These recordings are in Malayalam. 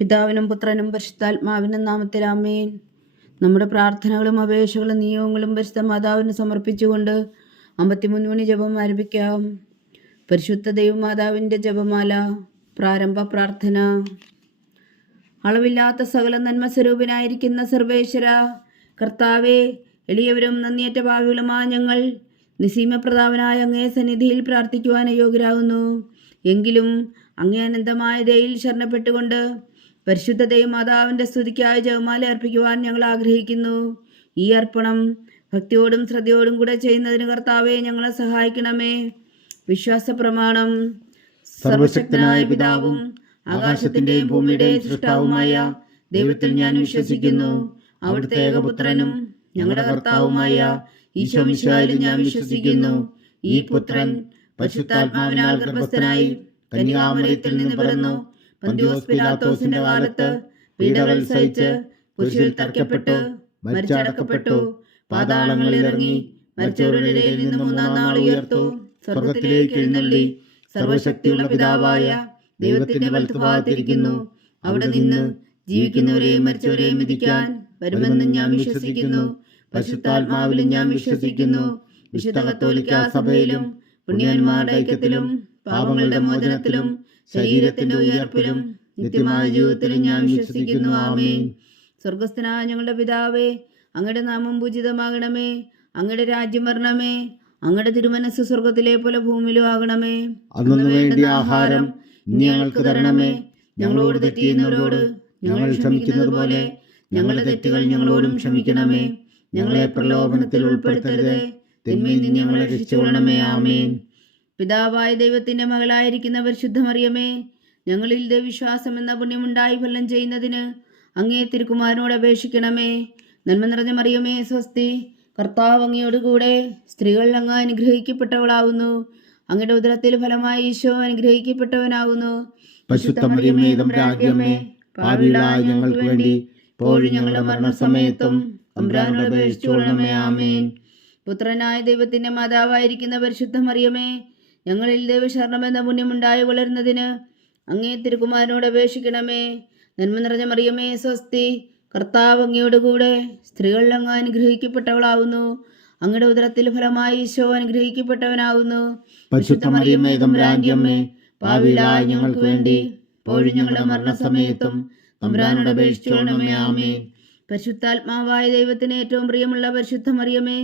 പിതാവിനും പുത്രനും പരിശുദ്ധാത്മാവിനും നാമത്തിൽ ആമേൻ. നമ്മുടെ പ്രാർത്ഥനകളും അപേക്ഷകളും നിയോഗങ്ങളും പരിശുദ്ധ മാതാവിന് സമർപ്പിച്ചുകൊണ്ട് 53 മണി ജപം ആരംഭിക്കാം. പരിശുദ്ധ ദൈവമാതാവിൻ്റെ ജപമാല. പ്രാരംഭ പ്രാർത്ഥന. അളവില്ലാത്ത സകല നന്മ സ്വരൂപനായിരിക്കുന്ന സർവേശ്വര കർത്താവെ, എളിയവരും നന്ദിയേറ്റ ഭാവികളുമായ ഞങ്ങൾ നിസീമപ്രതാപനായ അങ്ങേ സന്നിധിയിൽ പ്രാർത്ഥിക്കുവാൻ യോഗ്യരാകുന്നു. എങ്കിലും അങ്ങേ അനന്തമായ ദയയിൽ ശരണപ്പെട്ടുകൊണ്ട് പരിശുദ്ധ ദൈവമാതാവിൻ്റെ സ്തുതിക്കായി ജപമാല അർപ്പിക്കുവാൻ ഞങ്ങൾ ആഗ്രഹിക്കുന്നു. ഈ അർപ്പണം ഭക്തിയോടും ശ്രദ്ധയോടും കൂടെ ചെയ്യുന്നതിന് കർത്താവെ ഞങ്ങളെ സഹായിക്കണമേ. വിശ്വാസ പ്രമാണം. സർവശക്തനായ പിതാവും ആകാശത്തിന്റെയും ഭൂമിയുടെയും സൃഷ്ടാവുമായ ദൈവത്തിൽ ഞാൻ വിശ്വസിക്കുന്നു. അവിടുത്തെ ഏകപുത്രനും ഞങ്ങളുടെ കർത്താവുമായ ഈശോ മിശിഹായിൽ ഞാൻ വിശ്വസിക്കുന്നു. ഈ പുത്രൻ പരിശുദ്ധാത്മാവിനാൽ ഗർഭസ്ഥനായി കന്യാമറിയത്തിൽ നിന്ന് പിറന്നു. പന്തിയോസ് പിലാത്തോസിന്റെ കാലത്ത് പീഡകൾ സഹിച്ച് കുരിശിൽ തറയ്ക്കപ്പെട്ടു, മരിച്ചടക്കപ്പെട്ടു, പാതാളങ്ങളിൽ ഇറങ്ങി, മരിച്ചവരുടെ ഇടയിൽ നിന്ന് മൂന്നാം നാൾ ഉയർത്തു, സ്വർഗത്തിലേക്ക് എഴുന്നള്ളി, സർവശക്തിയുള്ള പിതാവായ ദൈവത്തിന്റെ വലത്തുഭാഗത്തിരിക്കുന്നു. അവിടെ നിന്ന് ജീവിക്കുന്നവരെയും മരിച്ചവരെയും വിധിക്കാൻ വരുമെന്ന് ഞാൻ വിശ്വസിക്കുന്നു. പരിശുദ്ധാത്മാവിലും ഞാൻ വിശ്വസിക്കുന്നു. വിശുദ്ധ കത്തോലിക്ക സഭയിലും പുണ്യവാന്മാരുടെ ഐക്യത്തിലും പാപങ്ങളുടെ മോചനത്തിലും ശരീരത്തിന്റെ ഉയർപ്പിലും നിത്യമായ ജീവിതത്തിലും ഞാൻ വിശ്വസിക്കുന്നു. ആമേൻ. സ്വർഗസ്ഥനായ ഞങ്ങളുടെ പിതാവേ, അങ്ങയുടെ നാമം പൂജിതമാകണമേ. അങ്ങയുടെ രാജ്യം വരണമേ. അങ്ങയുടെ തിരുമനസ് സ്വർഗത്തിലെ പോലെ ഭൂമിയിലും ആകണമേ. അന്നു വേണ്ടിയ ആഹാരം ഇനി ഞങ്ങൾക്ക് തരണമേ. ഞങ്ങളോട് തെറ്റ് ചെയ്യുന്നവരോട് ഞങ്ങൾ ക്ഷമിക്കുന്നത് പോലെ ഞങ്ങളുടെ തെറ്റുകൾ ഞങ്ങളോടും ക്ഷമിക്കണമേ. ഞങ്ങളെ പ്രലോഭനത്തിൽ ഉൾപ്പെടുത്തരുതേ, തിന്മയിൽ നിന്ന് ഞങ്ങളെ രക്ഷിച്ചുകൊള്ളണമേ. ആമേൻ. പിതാവായ ദൈവത്തിന്റെ മകളായിരിക്കുന്ന പരിശുദ്ധ മറിയമേ, ഞങ്ങളിൽ ദൈവവിശ്വാസം എന്ന പുണ്യമുണ്ടായി ഫലം ചെയ്യുന്നതിന് അങ്ങേ തിരുക്കുമാരനോട് അപേക്ഷിക്കണമേ. നന്മ നിറഞ്ഞ മറിയമേ സ്വസ്തി, കർത്താവ് അങ്ങയോടുകൂടെ സ്ത്രീകൾ അങ്ങ് അനുഗ്രഹിക്കപ്പെട്ടവളാവുന്നു. അങ്ങയുടെ ഉദരത്തിൽ ഫലമായി ഈശോ അനുഗ്രഹിക്കപ്പെട്ടവനാകുന്നു. പരിശുദ്ധ മറിയമേ തമ്പുരാന്റമ്മേ, പാപികളായ ഞങ്ങൾക്ക് വേണ്ടി ഇപ്പോഴും ഞങ്ങളുടെ മരണസമയത്തും തമ്പുരാനോട് അപേക്ഷിച്ചുകൊള്ളണമേ. ആമേൻ. പുത്രനായ ദൈവത്തിന്റെ മാതാവായിരിക്കുന്ന പരിശുദ്ധ മറിയമേ, ഞങ്ങളിൽ ദൈവശരണം എന്ന പുണ്യമുണ്ടായി വളരുന്നതിന് അങ്ങേ തിരുക്കുമാരനോട് അപേക്ഷിക്കണമേ. നന്മ നിറഞ്ഞ മറിയമേ സ്വസ്തി, കർത്താവ് അങ്ങയോടുകൂടെ സ്ത്രീകൾ അങ്ങ് അനുഗ്രഹിക്കപ്പെട്ടവളാവുന്നു. അങ്ങയുടെ ഉദരത്തിൽ ഫലമായി ഈശോ അനുഗ്രഹിക്കപ്പെട്ടവനാകുന്നു. പരിശുദ്ധ മറിയമേ തമ്പുരാന്റമ്മേ, പാപികളായ ഞങ്ങൾക്ക് വേണ്ടി ഇപ്പോഴും ഞങ്ങളുടെ മരണസമയത്തും തമ്പുരാനോട് അപേക്ഷിച്ചുകൊള്ളണമേ. ആമേൻ. പരിശുദ്ധാത്മാവായ ദൈവത്തിന് ഏറ്റവും പ്രിയമുള്ള പരിശുദ്ധ മറിയമേ,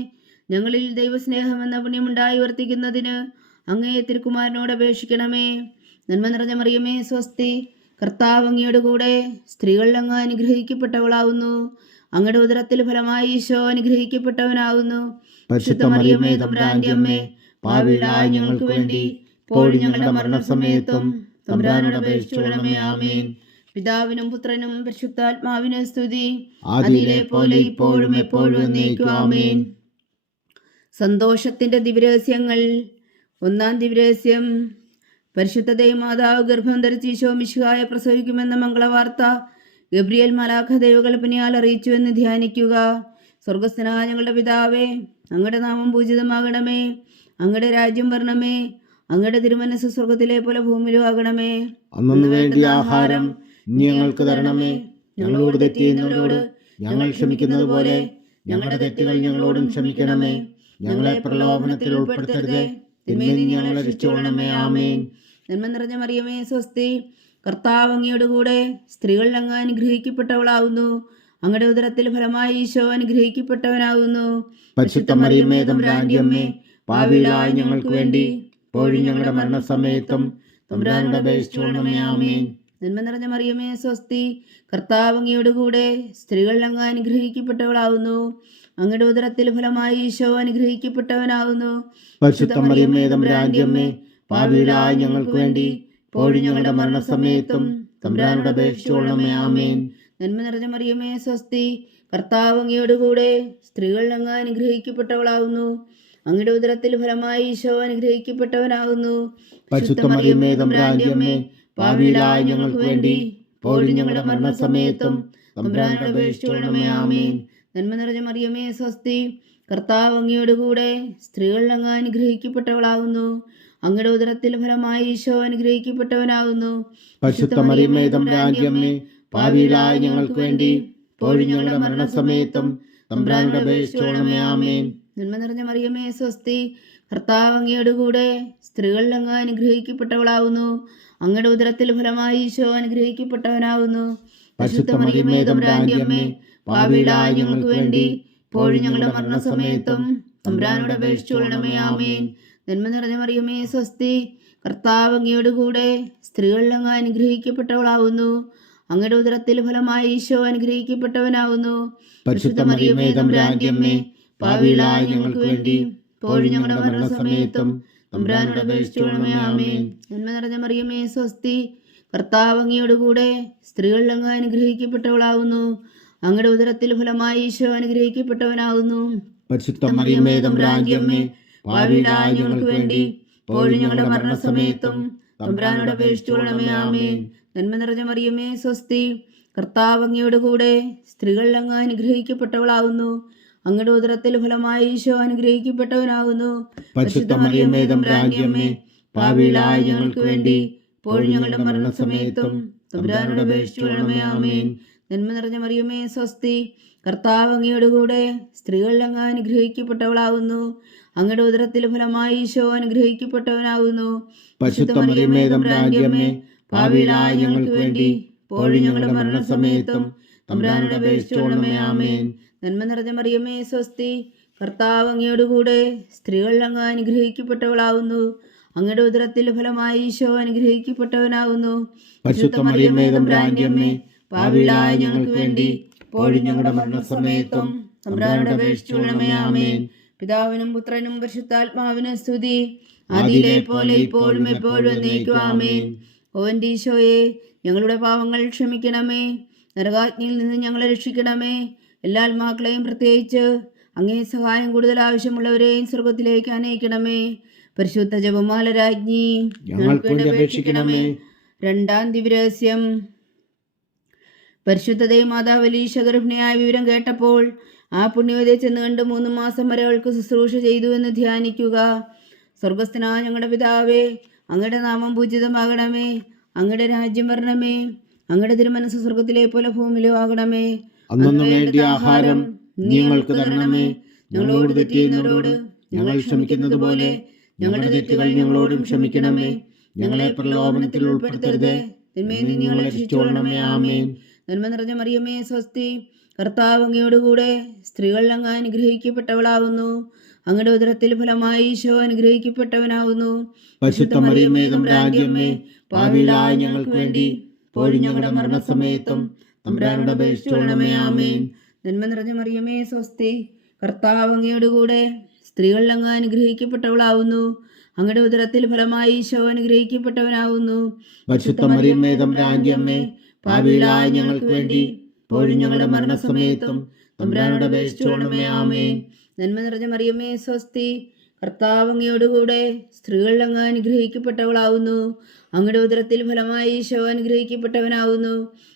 ഞങ്ങളിൽ ദൈവസ്നേഹം എന്ന പുണ്യമുണ്ടായി വർത്തിക്കുന്നതിന് അങ്ങേ തിരുക്കുമാരനോട് അപേക്ഷിക്കണമേ. നന്മ നിറഞ്ഞ മറിയമേ സ്വസ്തി, കർത്താവ് അങ്ങയുടെ കൂടെ സ്ത്രീകൾ അങ്ങ് അനുഗ്രഹിക്കപ്പെട്ടവളാവുന്നു. അങ്ങയുടെ ഉദരത്തിൽ ഫലമായി ഈശോ അനുഗ്രഹിക്കപ്പെട്ടവനാകുന്നു. പരിശുദ്ധ മറിയമേ തമ്പുരാന്റമ്മേ, പാപികളായ ഞങ്ങൾക്ക് വേണ്ടി ഇപ്പോഴും ഞങ്ങളുടെ മരണസമയത്തും തമ്പുരാനോട് അപേക്ഷിച്ചുകൊള്ളണമേ. ആമേൻ. പിതാവിനും പുത്രനും പരിശുദ്ധാത്മാവിനും സ്തുതി, ആദിയിലെ പോലെ ഇപ്പോഴും എപ്പോഴും എന്നേക്കും. ആമേൻ. സന്തോഷത്തിന്റെ ദിവരഹസ്യങ്ങൾ. ഒന്നാം ദിവരഹസ്യം. പരിശുദ്ധ ദൈവമാതാവ് ഗർഭം ധരിച്ച് ഈശോ മിശിഹായെ പ്രസവിക്കുമെന്ന മംഗളവാർത്ത ഗബ്രിയേൽ മാലാഖ ദൈവകൽപ്പനയാൽ അറിയിച്ചുവെന്ന് ധ്യാനിക്കുക. സ്വർഗസ്ഥനായ ഞങ്ങളുടെ പിതാവേ, അങ്ങയുടെ നാമം പൂജിതമാകണമേ. അങ്ങയുടെ രാജ്യം വരണമേ. അങ്ങയുടെ തിരുമനസ് സ്വർഗത്തിലെ പോലെ ഭൂമിയിലും ആകണമേ. അന്നു വേണ്ടിയ ആഹാരം ഇനി ഞങ്ങൾക്ക് തരണമേ. ഞങ്ങളോട് തെറ്റ് ചെയ്യുന്നവരോട് ഞങ്ങൾ ക്ഷമിക്കുന്നത് പോലെ ഞങ്ങളുടെ തെറ്റുകൾ ഞങ്ങളോടും ക്ഷമിക്കണമേ. ഞങ്ങളെ പ്രലോഭനത്തിൽ ഉൾപ്പെടുത്തരുതേ, തിന്മയിൽ നിന്ന് ഞങ്ങളെ രക്ഷിച്ചുകൊള്ളണമേ. ആമേൻ. നന്മ നിറഞ്ഞ മറിയമേ സ്വസ്തി, കർത്താവ് അങ്ങയോടുകൂടെ സ്ത്രീകൾ അങ്ങ് അനുഗ്രഹിക്കപ്പെട്ടവളാവുന്നു. അങ്ങയുടെ ഉദരത്തിൽ ഫലമായി ഈശോ അനുഗ്രഹിക്കപ്പെട്ടവനാകുന്നു. പരിശുദ്ധ മറിയമേ തമ്പുരാന്റമ്മേ, പാപികളായ ഞങ്ങൾക്ക് വേണ്ടി ഇപ്പോഴും ഞങ്ങളുടെ മരണസമയത്തും തമ്പുരാനോട് അപേക്ഷിച്ചുകൊള്ളണമേ. ആമേൻ. നന്മ നിറഞ്ഞ മറിയമേ സ്വസ്തി, കർത്താവ് അങ്ങയോടുകൂടെ സ്ത്രീകൾ അങ്ങ് അനുഗ്രഹിക്കപ്പെട്ടവളാവുന്നു. അങ്ങയുടെ ഉദരത്തിൽ ഫലമായി ഈശോ അനുഗ്രഹിക്കപ്പെട്ടവനാകുന്നു. പരിശുദ്ധ മറിയമേ തമ്പുരാന്റമ്മേ, പാപികളായ ഞങ്ങൾക്ക് വേണ്ടി ഇപ്പോഴും ഞങ്ങളുടെ മരണസമയത്തും തമ്പുരാനോട് അപേക്ഷിച്ചുകൊള്ളണമേ. ആമേൻ. നന്മ നിറഞ്ഞ മറിയമേ സ്വസ്തി, കർത്താവ് അങ്ങയോടുകൂടെ സ്ത്രീകൾ അങ്ങ് അനുഗ്രഹിക്കപ്പെട്ടവളാവുന്നു. അങ്ങയുടെ ഉദരത്തിൽ ഫലമായി ഈശോ അനുഗ്രഹിക്കപ്പെട്ടവനാകുന്നു. പരിശുദ്ധ മറിയമേ തമ്പുരാന്റമ്മേ, പാപികളായ ഞങ്ങൾക്ക് വേണ്ടി ഇപ്പോഴും ഞങ്ങളുടെ മരണസമയത്തും തമ്പുരാനോട് അപേക്ഷിച്ചുകൊള്ളണമേ. ആമേൻ. നന്മ നിറഞ്ഞ മറിയമേ സ്വസ്തി, കർത്താവ് അങ്ങയോടുകൂടെ സ്ത്രീകൾ അങ്ങ് അനുഗ്രഹിക്കപ്പെട്ടവളാവുന്നു. അങ്ങയുടെ ഉദരത്തിൽ ഫലമായി ഈശോ അനുഗ്രഹിക്കപ്പെട്ടവനാകുന്നു. പരിശുദ്ധ മറിയമേ തമ്പുരാന്റമ്മേ, പാപികളായ ഞങ്ങൾക്ക് വേണ്ടി ഇപ്പോഴും ഞങ്ങളുടെ മരണസമയത്തും തമ്പുരാനോട് അപേക്ഷിച്ചുകൊള്ളണമേ. ആമേൻ. നന്മ നിറഞ്ഞ മറിയമേ സ്വസ്തി, കർത്താവ് അങ്ങയുടെ കൂടെ സ്ത്രീകളിൽ അങ്ങ് അനുഗ്രഹിക്കപ്പെട്ടവളാവുന്നു. അങ്ങയുടെ ഉദരത്തിൽ ഫലമായി ഈശോ അനുഗ്രഹിക്കപ്പെട്ടവനാവുന്നു. പരിശുദ്ധ മറിയമേ തമ്പുരാന്റെ അമ്മേ, പാപികളായ ഞങ്ങൾക്ക് വേണ്ടി ഇപ്പോഴും ഞങ്ങളുടെ മരണസമയത്തും തമ്പുരാനോട് അപേക്ഷിച്ചുകൊള്ളണമേ. ആമേൻ. നന്മ നിറഞ്ഞ മറിയമേ സ്വസ്തി, കർത്താവ് അങ്ങയുടെ കൂടെ സ്ത്രീകളിൽ അങ്ങ് അനുഗ്രഹിക്കപ്പെട്ടവളാവുന്നു. അങ്ങയുടെ ഉദരത്തിൽ ഫലമായി ഈശോ അനുഗ്രഹിക്കപ്പെട്ടവനാവുന്നു. പരിശുദ്ധ മറിയമേ തമ്പുരാന്റെ അമ്മേ, പാപികളായ ഞങ്ങൾക്ക് വേണ്ടി ഇപ്പോഴും ഞങ്ങളുടെ മരണസമയത്തും തമ്പുരാനോട് അപേക്ഷിച്ചുകൊള്ളണമേ. ആമേൻ. നന്മ നിറഞ്ഞ മറിയമേ സ്വസ്തി, കർത്താവ് അങ്ങയുടെ കൂടെ സ്ത്രീകളിൽ അങ്ങ് അനുഗ്രഹിക്കപ്പെട്ടവളാവുന്നു. അങ്ങയുടെ ഉദരത്തിൽ ഫലമായി ഈശോ അനുഗ്രഹിക്കപ്പെട്ടവനാവുന്നു. പരിശുദ്ധ മറിയമേ തമ്പുരാന്റെ അമ്മേ, പാപികളായ ഞങ്ങൾക്ക് വേണ്ടി ഇപ്പോഴും ഞങ്ങളുടെ മരണസമയത്തും തമ്പുരാനോട് അപേക്ഷിച്ചുകൊള്ളണമേ. ആമേൻ. നന്മ നിറഞ്ഞ മറിയമേ സ്വസ്തി, കർത്താവ് അങ്ങയുടെ കൂടെ സ്ത്രീകളിൽ അങ്ങ് അനുഗ്രഹിക്കപ്പെട്ടവളാവുന്നു. അങ്ങയുടെ ഉദരത്തിൽ ഫലമായി ഈശോ അനുഗ്രഹിക്കപ്പെട്ടവനാകുന്നു. പരിശുദ്ധ മറിയമേ തമ്പുരാന്റെ അമ്മേ, പാപികളായ ഞങ്ങൾക്ക് വേണ്ടി ഇപ്പോഴും ഞങ്ങളുടെ മരണസമയത്തും തമ്പുരാനോട് അപേക്ഷിച്ചുകൊള്ളണമേ. ആമേൻ. നന്മ നിറഞ്ഞ മറിയമേ സ്വസ്തി, കർത്താവ് അങ്ങയുടെ കൂടെ സ്ത്രീകളിൽ അങ്ങ് അനുഗ്രഹിക്കപ്പെട്ടവളാകുന്നു. അങ്ങയുടെ ഉദരത്തിൽ ഫലമായി ഈശോ അനുഗ്രഹിക്കപ്പെട്ടവനാകുന്നു. പരിശുദ്ധ മറിയമേ തമ്പുരാന്റെ അമ്മേ, പാപികളായ ഞങ്ങൾക്ക് വേണ്ടി ഇപ്പോഴും ഞങ്ങളുടെ മരണസമയത്തും തമ്പുരാനോട് അപേക്ഷിച്ചുകൊള്ളണമേ. ആമേൻ. നന്മ നിറഞ്ഞ മറിയമേ സ്വസ്തി, കർത്താവ് അങ്ങയുടെ കൂടെ സ്ത്രീകളിൽ അങ്ങ് അനുഗ്രഹിക്കപ്പെട്ടവളാകുന്നു. അങ്ങയുടെ ഉദരത്തിൽ ഫലമായി ഈശോ അനുഗ്രഹിക്കപ്പെട്ടവനാകുന്നു. പരിശുദ്ധ മറിയമേ തമ്പുരാന്റെ അമ്മേ, പാപികളായ ഞങ്ങൾക്ക് വേണ്ടി ഇപ്പോഴും ഞങ്ങളുടെ മരണസമയത്തും തമ്പുരാനോട് അപേക്ഷിച്ചുകൊള്ളണമേ. ആമേൻ. പിതാവിനും പുത്രനും പരിശുദ്ധാത്മാവിനും സ്തുതി, ആദിയിലെ പോലെ ഇപ്പോഴും എപ്പോഴും എന്നേക്കും. ആമേൻ. ഓ എൻ്റെ ഈശോയെ, ഞങ്ങളുടെ പാവങ്ങൾ ക്ഷമിക്കണമേ. നരകാഗ്നിയിൽ നിന്ന് ഞങ്ങളെ രക്ഷിക്കണമേ. എല്ലാ ആത്മാക്കളെയും, പ്രത്യേകിച്ച് അങ്ങേ സഹായം കൂടുതൽ ആവശ്യമുള്ളവരെയും സ്വർഗത്തിലേക്ക് അനയിക്കണമേ. പരിശുദ്ധ ജപമാല രാജ്ഞി, ഞങ്ങൾക്ക് വേണ്ടി അപേക്ഷിക്കണമേ. രണ്ടാം ദിവ്യരഹസ്യം. പരിശുദ്ധ ദൈവമാതാവ് എലീശ ഗർഭിണിയായ വിവരം കേട്ടപ്പോൾ ആ പുണ്യവതിയെ ചെന്ന് കണ്ട് 3 മാസം വരെ അവൾക്ക് ശുശ്രൂഷ ചെയ്തു എന്ന് ധ്യാനിക്കുക. സ്വർഗസ്ഥനായ ഞങ്ങളുടെ പിതാവേ, അങ്ങയുടെ നാമം പൂജിതമാകണമേ. അങ്ങയുടെ രാജ്യം വരണമേ. അങ്ങയുടെ തിരുമനസ്സ് സ്വർഗത്തിലെ പോലെ ഭൂമിയിലും ആകണമേ. അന്നു വേണ്ടിയ ആഹാരം ഞങ്ങൾക്ക് തരണമേ. ഞങ്ങളോട് തെറ്റ് ചെയ്യുന്നവരോട് ഞങ്ങൾ ക്ഷമിക്കുന്നത് പോലെ ഞങ്ങളുടെ തെറ്റുകൾ ഞങ്ങളോടും ക്ഷമിക്കണമേ. ഞങ്ങളെ പ്രലോഭനത്തിൽ ഉൾപ്പെടുത്തരുത്, തിന്മയിൽ നിന്ന് ഞങ്ങളെ രക്ഷിച്ചുകൊള്ളണമേ. ആമേൻ. നന്മ നിറഞ്ഞ മറിയമേ സ്വസ്തി, കർത്താവ് അങ്ങയുടെ കൂടെ സ്ത്രീകളിൽ അങ്ങ് അനുഗ്രഹിക്കപ്പെട്ടവളാകുന്നു. അങ്ങയുടെ ഉദരത്തിൽ ഫലമായി ഈശോ അനുഗ്രഹിക്കപ്പെട്ടവനാകുന്നു. പരിശുദ്ധ മറിയമേ തമ്പുരാന്റെ അമ്മേ, പാപികളായ ഞങ്ങൾക്ക് വേണ്ടി ഇപ്പോഴും ഞങ്ങളുടെ മരണസമയത്തും തമ്പുരാനോട് അപേക്ഷിച്ചുകൊള്ളണമേ. ആമേൻ. നന്മ നിറഞ്ഞ മറിയമേ സ്വസ്തി, കർത്താവ് അങ്ങയുടെ കൂടെ സ്ത്രീകളിൽ അങ്ങ് അനുഗ്രഹിക്കപ്പെട്ടവളാകുന്നു. അങ്ങയുടെ ഉദരത്തിൽ ഫലമായി ഈശോ അനുഗ്രഹിക്കപ്പെട്ടവനാകുന്നു. പരിശുദ്ധ മറിയമേ തമ്പുരാന്റെ അമ്മേ, പാപികളായ ഞങ്ങൾക്ക് വേണ്ടി ഇപ്പോഴും ഞങ്ങളുടെ മരണസമയത്തും തമ്പുരാനോട് അപേക്ഷിച്ചുകൊള്ളണമേ. ആമേൻ. നന്മ നിറഞ്ഞ മറിയമേ സ്വസ്തി, കർത്താവ് അങ്ങയുടെ കൂടെ സ്ത്രീകളിൽ അങ്ങ് അനുഗ്രഹിക്കപ്പെട്ടവളാകുന്നു. അങ്ങയുടെ ഉദരത്തിൽ ഫലമായി ഈശോ അനുഗ്രഹിക്കപ്പെട്ടവനാകുന്നു.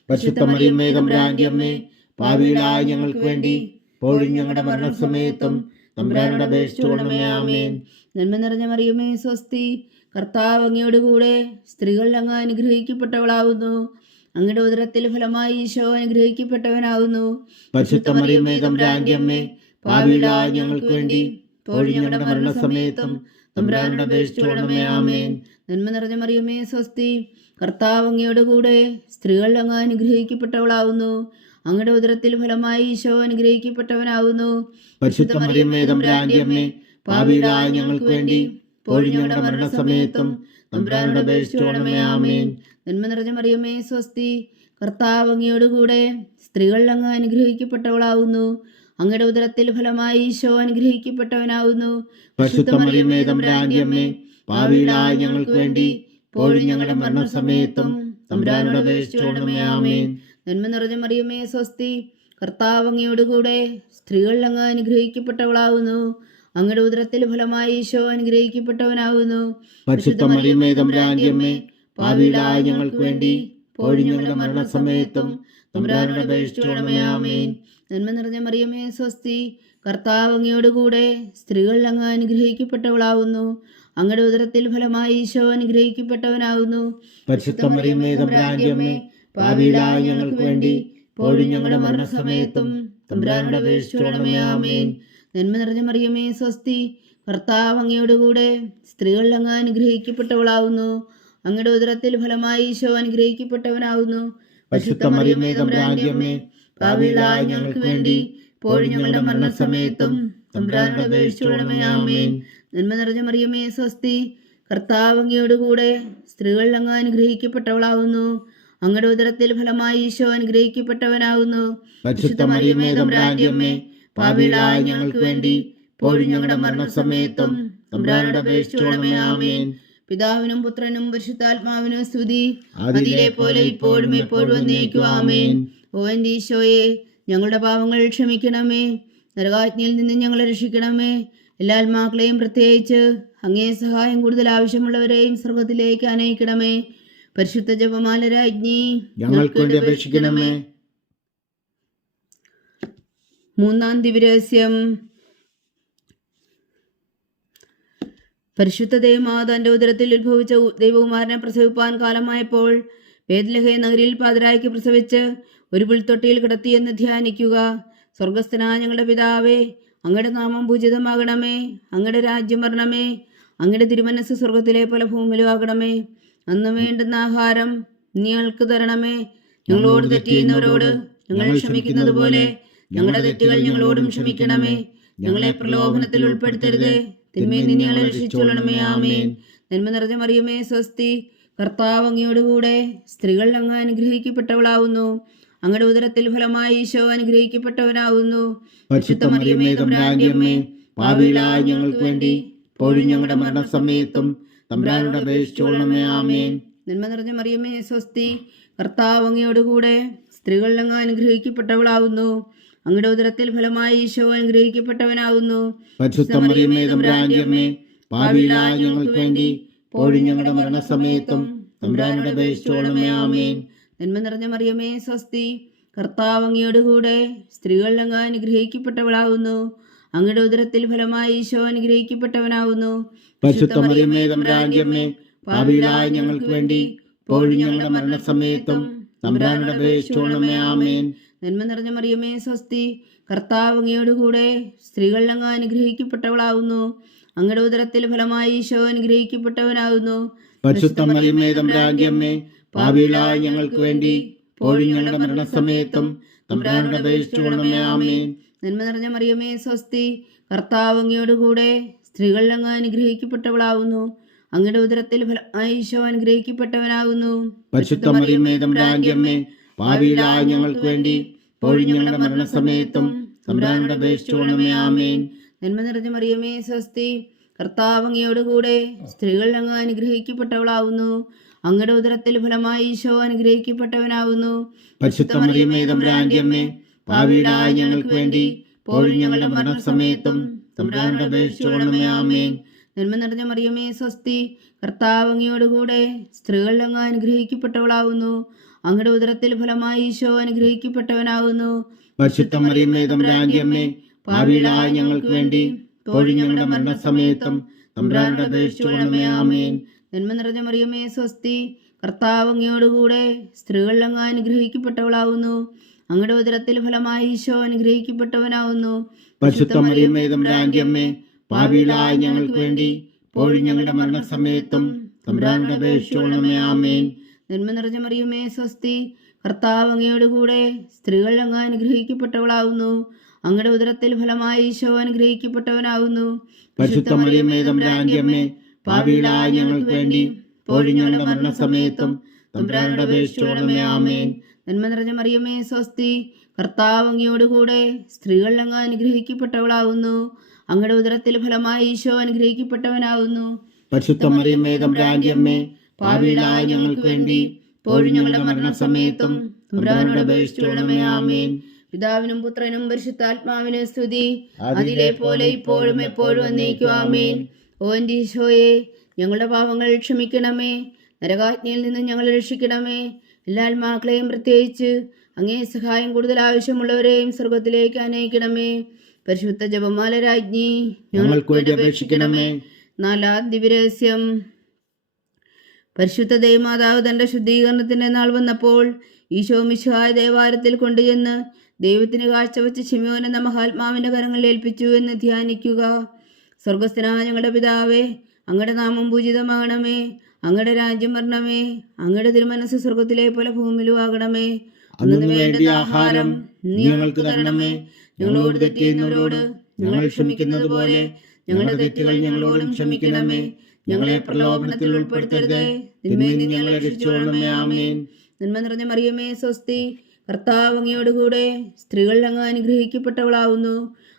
പരിശുദ്ധ മറിയമേ തമ്പുരാന്റെ അമ്മേ, പാപികളായ ഞങ്ങൾക്ക് വേണ്ടി ഇപ്പോഴും ഞങ്ങളുടെ മരണസമയത്തും തമ്പുരാനോട് അപേക്ഷിച്ചുകൊള്ളണമേ. ആമേൻ. നന്മ നിറഞ്ഞ മറിയമേ സ്വസ്തി, കർത്താവ് അങ്ങയുടെ കൂടെ സ്ത്രീകളിൽ അങ്ങ് അനുഗ്രഹിക്കപ്പെട്ടവളാകുന്നു. അങ്ങയുടെ ഉദരത്തിൽ ഫലമായി ഈശോ അനുഗ്രഹിക്കപ്പെട്ടവനാകുന്നു. പരിശുദ്ധ മറിയമേ തമ്പുരാന്റെ അമ്മേ, പാപികളായ ഞങ്ങൾക്ക് വേണ്ടി ഇപ്പോഴും ഞങ്ങളുടെ മരണസമയത്തും തമ്പുരാനോട് അപേക്ഷിച്ചുകൊള്ളണമേ. ആമേൻ. നന്മ നിറഞ്ഞ മറിയമേ സ്വസ്തി, കർത്താവ് അങ്ങയുടെ കൂടെ സ്ത്രീകളിൽ അങ്ങ് അനുഗ്രഹിക്കപ്പെട്ടവളാകുന്നു. അങ്ങയുടെ ഉദരത്തിൽ ഫലമായി ഈശോ അനുഗ്രഹിക്കപ്പെട്ടവനാകുന്നു. പരിശുദ്ധ മറിയമേ തമ്പുരാന്റെ അമ്മേ, പാപികളായ ഞങ്ങൾക്ക് വേണ്ടി ഇപ്പോഴും ഞങ്ങളുടെ മരണസമയത്തും തമ്പുരാനോട് അപേക്ഷിച്ചുകൊള്ളണമേ. ആമേൻ. നന്മ നിറഞ്ഞ മറിയമേ സ്വസ്തി, കർത്താവ് അങ്ങയുടെ കൂടെ സ്ത്രീകളിൽ അങ്ങ് അനുഗ്രഹിക്കപ്പെട്ടവളാകുന്നു. അങ്ങയുടെ ഉദരത്തിൽ ഫലമായി ഈശോ അനുഗ്രഹിക്കപ്പെട്ടവനാകുന്നു. പരിശുദ്ധ മറിയമേ തമ്പുരാന്റെ അമ്മേ, പാപികളായ ഞങ്ങൾക്ക് വേണ്ടി ഇപ്പോഴും ഞങ്ങളുടെ മരണസമയത്തും തമ്പുരാനോട് അപേക്ഷിച്ചുകൊള്ളണമേ. ആമേൻ. നന്മ നിറഞ്ഞ മറിയമേ സ്വസ്തി, കർത്താവ് അങ്ങയുടെ കൂടെ സ്ത്രീകളിൽ അങ്ങ് അനുഗ്രഹിക്കപ്പെട്ടവളാകുന്നു. അങ്ങയുടെ ഉദരത്തിൽ ഫലമായി ഈശോ അനുഗ്രഹിക്കപ്പെട്ടവനാകുന്നു. പരിശുദ്ധ മറിയമേ തമ്പുരാന്റെ അമ്മേ, പാപികളായ ഞങ്ങൾക്ക് വേണ്ടി ഇപ്പോഴും ഞങ്ങളുടെ മരണസമയത്തും തമ്പുരാനോട് അപേക്ഷിച്ചുകൊള്ളണമേ. ആമേൻ. നന്മ നിറഞ്ഞ മറിയമേ സ്വസ്തി, കർത്താവ് അങ്ങയുടെ കൂടെ സ്ത്രീകളിൽ അങ്ങ് അനുഗ്രഹിക്കപ്പെട്ടവളാകുന്നു. അങ്ങയുടെ ഉദരത്തിൽ ഫലമായി ഈശോ അനുഗ്രഹിക്കപ്പെട്ടവനാകുന്നു. പരിശുദ്ധ മറിയമേ തമ്പുരാന്റെ അമ്മേ, പാപികളായ ഞങ്ങൾക്ക് വേണ്ടി ഇപ്പോഴും ഞങ്ങളുടെ മരണസമയത്തും തമ്പുരാനോട് അപേക്ഷിച്ചുകൊള്ളണമേ. ആമേൻ. നന്മ നിറഞ്ഞ മറിയമേ സ്വസ്തി, കർത്താവ് അങ്ങയോടുകൂടെ സ്ത്രീകൾ അങ്ങ് അനുഗ്രഹിക്കപ്പെട്ടവളാവുന്നു. അങ്ങയുടെ ഉദരത്തിൽ ഫലമായി ഈശോ അനുഗ്രഹിക്കപ്പെട്ടവനാവുന്നു. പരിശുദ്ധ മറിയമേ തമ്പുരാന്റെ അമ്മേ, പാപികളായ ഞങ്ങൾക്ക് വേണ്ടി ഇപ്പോഴും ഞങ്ങളുടെ മരണസമയത്തും തമ്പുരാനോട് അപേക്ഷിച്ചുകൊള്ളണമേ. ആമേൻ. നന്മ നിറഞ്ഞ മറിയമേ സ്വസ്തി, കർത്താവ് അങ്ങയോടുകൂടെ സ്ത്രീകൾ അങ്ങ് അനുഗ്രഹിക്കപ്പെട്ടവളാവുന്നു. അങ്ങയുടെ ഉദരത്തിൽ ഫലമായി ഈശോ അനുഗ്രഹിക്കപ്പെട്ടവനാവുന്നു. പരിശുദ്ധ മറിയമേ തമ്പുരാന്റെ അമ്മേ, പാപികളായ ഞങ്ങൾക്ക് വേണ്ടി ഇപ്പോഴും ഞങ്ങളുടെ മരണസമയത്തും തമ്പുരാനോട് അപേക്ഷിച്ചുകൊള്ളണമേ. ആമേൻ. പിതാവിനും പുത്രനും പരിശുദ്ധാത്മാവിനും സ്തുതി, അതിലെ പോലെ ഇപ്പോഴും എപ്പോഴും എന്നേക്കും. ആമേൻ. ഓ എൻ്റെ ഈശോയെ, ഞങ്ങളുടെ പാവങ്ങൾ ക്ഷമിക്കണമേ. നരകാജ്ഞയിൽ നിന്ന് ഞങ്ങളെ രക്ഷിക്കണമേ. എല്ലാ ആത്മാക്കളെയും, പ്രത്യേകിച്ച് അങ്ങേ സഹായം കൂടുതൽ ആവശ്യമുള്ളവരെയും സ്വർഗത്തിലേക്ക് അനയിക്കണമേ. പരിശുദ്ധ ജപമാല രാജ്ഞി, ഞങ്ങൾക്ക് വേണ്ടി അപേക്ഷിക്കണമേ. മൂന്നാം ദിവ്യരഹസ്യം. പരിശുദ്ധ ദൈവമാതാന്റെ ഉദരത്തിൽ ഉത്ഭവിച്ച ദൈവകുമാരനെ പ്രസവിപ്പാൻ കാലമായപ്പോൾ ബേത്ലഹേം നഗരിൽ പാതിരായ്ക്ക് പ്രസവിച്ച് ഒരു പുൽത്തൊട്ടിയിൽ കിടത്തിയെന്ന് ധ്യാനിക്കുക. സ്വർഗസ്ഥനായ ഞങ്ങളുടെ പിതാവേ, അങ്ങയുടെ നാമം പൂജിതമാകണമേ. അങ്ങയുടെ രാജ്യം വരണമേ. അങ്ങയുടെ തിരുമനസ് സ്വർഗത്തിലെ പോലെ ഭൂമിയിലും ആകണമേ. അന്ന് വേണ്ടുന്ന ആഹാരം ഞങ്ങൾക്ക് തരണമേ. ഞങ്ങളോട് തെറ്റ് ചെയ്യുന്നവരോട് ഞങ്ങൾ ക്ഷമിക്കുന്നത് പോലെ ഞങ്ങളുടെ തെറ്റുകൾ ഞങ്ങളോടും ക്ഷമിക്കണമേ. ഞങ്ങളെ പ്രലോഭനത്തിൽ ഉൾപ്പെടുത്തരുതേ, തിന്മയിൽ നിന്ന് ഞങ്ങളെ രക്ഷിച്ചുകൊള്ളണമേ. ആമേൻ. നന്മ നിറഞ്ഞ മറിയമേ സ്വസ്തി, കർത്താവ് അങ്ങയോടുകൂടെ സ്ത്രീകൾ അങ്ങ് അനുഗ്രഹിക്കപ്പെട്ടവളാവുന്നു. അങ്ങയുടെ ഉദരത്തിൽ ഫലമായി ഈശോ അനുഗ്രഹിക്കപ്പെട്ടവനാവുന്നു. പരിശുദ്ധ മറിയമേ തമ്പുരാന്റെ അമ്മേ, പാപികളായ ഞങ്ങൾക്ക് വേണ്ടി ഇപ്പോഴും ഞങ്ങളുടെ മരണസമയത്തും തമ്പുരാനോട് അപേക്ഷിച്ചുകൊള്ളണമേ. ആമേൻ. നന്മ നിറഞ്ഞ മറിയമേ സ്വസ്തി, കർത്താവ് അങ്ങയോടുകൂടെ സ്ത്രീകൾ അങ്ങ് അനുഗ്രഹിക്കപ്പെട്ടവളാവുന്നു. അങ്ങയുടെ ഉദരത്തിൽ ഫലമായി ഈശോ അനുഗ്രഹിക്കപ്പെട്ടവനാവുന്നു. പരിശുദ്ധ മറിയമേ തമ്പുരാന്റെ അമ്മേ, പാപികളായ ഞങ്ങൾക്ക് വേണ്ടി ഇപ്പോഴും ഞങ്ങളുടെ മരണസമയത്തും തമ്പുരാനോട് അപേക്ഷിച്ചുകൊള്ളണമേ. ആമേൻ. നന്മ നിറഞ്ഞ മറിയമേ സ്വസ്തി, കർത്താവ് അങ്ങയോടുകൂടെ സ്ത്രീകൾ അങ്ങ് അനുഗ്രഹിക്കപ്പെട്ടവളാവുന്നു. അങ്ങയുടെ ഉദരത്തിൽ ഫലമായി ഈശോ അനുഗ്രഹിക്കപ്പെട്ടവനാവുന്നു. പരിശുദ്ധ മറിയമേ തമ്പുരാന്റെ അമ്മേ, പാപികളായ ഞങ്ങൾക്ക് വേണ്ടി ഇപ്പോഴും ഞങ്ങളുടെ മരണസമയത്തും തമ്പുരാനോട് അപേക്ഷിച്ചുകൊള്ളണമേ. ആമേൻ. നന്മ നിറഞ്ഞ മറിയമേ സ്വസ്തി, കർത്താവ് അങ്ങയോടുകൂടെ സ്ത്രീകൾ അങ്ങ് അനുഗ്രഹിക്കപ്പെട്ടവളാവുന്നു. അങ്ങയുടെ ഉദരത്തിൽ ഫലമായി ഈശോ അനുഗ്രഹിക്കപ്പെട്ടവനാവുന്നു. പരിശുദ്ധ മറിയമേ തമ്പുരാന്റെ അമ്മേ, പാപികളായ ഞങ്ങൾക്ക് വേണ്ടി ഇപ്പോഴും ഞങ്ങളുടെ മരണസമയത്തും തമ്പുരാനോട് അപേക്ഷിച്ചുകൊള്ളണമേ. ആമേൻ. നന്മ നിറഞ്ഞ മറിയമേ സ്വസ്തി, കർത്താവ് അങ്ങയോടുകൂടെ സ്ത്രീകൾ അങ്ങ് അനുഗ്രഹിക്കപ്പെട്ടവളാവുന്നു. അങ്ങയുടെ ഉദരത്തിൽ ഫലമായി ഈശോ അനുഗ്രഹിക്കപ്പെട്ടവനാവുന്നു. പരിശുദ്ധ മറിയമേ തമ്പുരാന്റെ അമ്മേ, പാപികളായ ഞങ്ങൾക്ക് വേണ്ടി ഇപ്പോഴും ഞങ്ങളുടെ മരണസമയത്തും തമ്പുരാനോട് അപേക്ഷിച്ചുകൊള്ളണമേ. ആമേൻ. നന്മ നിറഞ്ഞ മറിയമേ സ്വസ്തി, കർത്താവ് അങ്ങയോടുകൂടെ സ്ത്രീകൾ അങ്ങ് അനുഗ്രഹിക്കപ്പെട്ടവളാവുന്നു. അങ്ങയുടെ ഉദരത്തിൽ ഫലമായി ഈശോ അനുഗ്രഹിക്കപ്പെട്ടവനാവുന്നു. പരിശുദ്ധ മറിയമേ തമ്പുരാന്റെ അമ്മേ, പാപികളായ ഞങ്ങൾക്ക് വേണ്ടി ഇപ്പോഴും ഞങ്ങളുടെ മരണസമയത്തും തമ്പുരാനോട് അപേക്ഷിച്ചുകൊള്ളണമേ. ആമേൻ. നന്മ നിറഞ്ഞ മറിയമേ സ്വസ്തി, കർത്താവ് അങ്ങയോടുകൂടെ സ്ത്രീകൾ അങ്ങ് അനുഗ്രഹിക്കപ്പെട്ടവളാവുന്നു. അങ്ങയുടെ ഉദരത്തിൽ ഫലമായി ഈശോ അനുഗ്രഹിക്കപ്പെട്ടവനാവുന്നു. പരിശുദ്ധ മറിയമേ തമ്പുരാന്റെ അമ്മേ, പാപികളായ ഞങ്ങൾക്ക് വേണ്ടി ഇപ്പോഴും ഞങ്ങളുടെ മരണസമയത്തും തമ്പുരാനോട് അപേക്ഷിച്ചുകൊള്ളണമേ. ആമേൻ. നന്മ നിറഞ്ഞ മറിയമേ സ്വസ്തി, കർത്താവ് അങ്ങയോടുകൂടെ സ്ത്രീകൾ അങ്ങ് അനുഗ്രഹിക്കപ്പെട്ടവളാവുന്നു. അങ്ങയുടെ ഉദരത്തിൽ ഫലമായി ഈശോ അനുഗ്രഹിക്കപ്പെട്ടവനാവുന്നു. പരിശുദ്ധ മറിയമേ തമ്പുരാന്റെ അമ്മേ, പാപികളായ ഞങ്ങൾക്ക് വേണ്ടി ഇപ്പോഴും ഞങ്ങളുടെ മരണസമയത്തും തമ്പുരാനോട് അപേക്ഷിച്ചുകൊള്ളണമേ. ആമേൻ. നന്മ നിറഞ്ഞ മറിയമേ സ്വസ്തി, കർത്താവ് അങ്ങയോടുകൂടെ സ്ത്രീകൾ അങ്ങ് അനുഗ്രഹിക്കപ്പെട്ടവളാവുന്നു. അങ്ങയുടെ ഉദരത്തിൽ ഫലമായി ഈശോ അനുഗ്രഹിക്കപ്പെട്ടവനാവുന്നു. പരിശുദ്ധ മറിയമേ തമ്പുരാന്റെ അമ്മേ, പാപികളായ ഞങ്ങൾക്ക് വേണ്ടി ഇപ്പോഴും ഞങ്ങളുടെ മരണസമയത്തും തമ്പുരാനോട് അപേക്ഷിച്ചുകൊള്ളണമേ. ആമേൻ. നന്മ നിറഞ്ഞ മറിയമേ സ്വസ്തി, കർത്താവ് അങ്ങയോടുകൂടെ സ്ത്രീകൾ അങ്ങ് അനുഗ്രഹിക്കപ്പെട്ടവളാവുന്നു. അങ്ങയുടെ ഉദരത്തിൽ ഫലമായി ഈശോ അനുഗ്രഹിക്കപ്പെട്ടവനാവുന്നു. പരിശുദ്ധ മറിയമേ തമ്പുരാന്റെ അമ്മേ, പാപികളായ ഞങ്ങൾക്ക് വേണ്ടി ഇപ്പോഴും ഞങ്ങളുടെ മരണസമയത്തും തമ്പുരാനോട് അപേക്ഷിച്ചുകൊള്ളണമേ. ആമേൻ. പിതാവിനും പുത്രനും പരിശുദ്ധാത്മാവിനും സ്തുതി, അതിലെ പോലെ ഇപ്പോഴും എപ്പോഴും എന്നേക്കും. ആമേൻ. ഓ എൻ്റെ ഈശോയെ, ഞങ്ങളുടെ പാപങ്ങൾ ക്ഷമിക്കണമേ. നരകാജ്ഞയിൽ നിന്ന് ഞങ്ങളെ രക്ഷിക്കണമേ. എല്ലാ ആത്മാക്കളെയും, പ്രത്യേകിച്ച് അങ്ങേ സഹായം കൂടുതൽ ആവശ്യമുള്ളവരെയും സ്വർഗത്തിലേക്ക് അനയിക്കണമേ. പരിശുദ്ധ ജപമാല രാജ്ഞി, ഞങ്ങൾക്ക് വേണ്ടി അപേക്ഷിക്കണമേ. നാലാം ദിവ്യരഹസ്യം. പരിശുദ്ധ ദൈവമാതാവ് തന്റെ ശുദ്ധീകരണത്തിന്റെ നാൾ വന്നപ്പോൾ ഈശോ മിശിഹായ ദേവാലയത്തിൽ കൊണ്ടുചെന്ന് ദൈവത്തിന് കാഴ്ചവെച്ച് ശിമോൻ എന്ന മഹാത്മാവിന്റെ കരങ്ങളിൽ ഏൽപ്പിച്ചു എന്ന് ധ്യാനിക്കുക. സ്വർഗസ്ഥനായ ഞങ്ങളുടെ പിതാവേ, അങ്ങയുടെ നാമം പൂജിതമാകണമേ. അങ്ങയുടെ രാജ്യം വരണമേ. അങ്ങയുടെ തിരുമനസ് സ്വർഗത്തിലെ പോലെ ഭൂമിയിലും ആകണമേ. അന്നു വേണ്ടിയ ആഹാരം നീ ഞങ്ങൾക്ക് തരണമേ. ഞങ്ങളോട് തെറ്റ് ചെയ്യുന്നവരോട് ഞങ്ങൾ ക്ഷമിക്കുന്നത് പോലെ ഞങ്ങളുടെ തെറ്റുകൾ ഞങ്ങളോടും ക്ഷമിക്കണമേ. ഞങ്ങളെ പ്രലോഭനത്തിൽ ഉൾപ്പെടുത്തരുതേ, തിന്മയിൽ നിന്ന് ഞങ്ങളെ രക്ഷിച്ചുകൊള്ളണമേ. ആമേൻ. നന്മ നിറഞ്ഞ മറിയമേ, സ്വസ്തി. കർത്താവ് അങ്ങയോടുകൂടെ സ്ത്രീകൾ അങ്ങ് അനുഗ്രഹിക്കപ്പെട്ടവളാവുന്നു.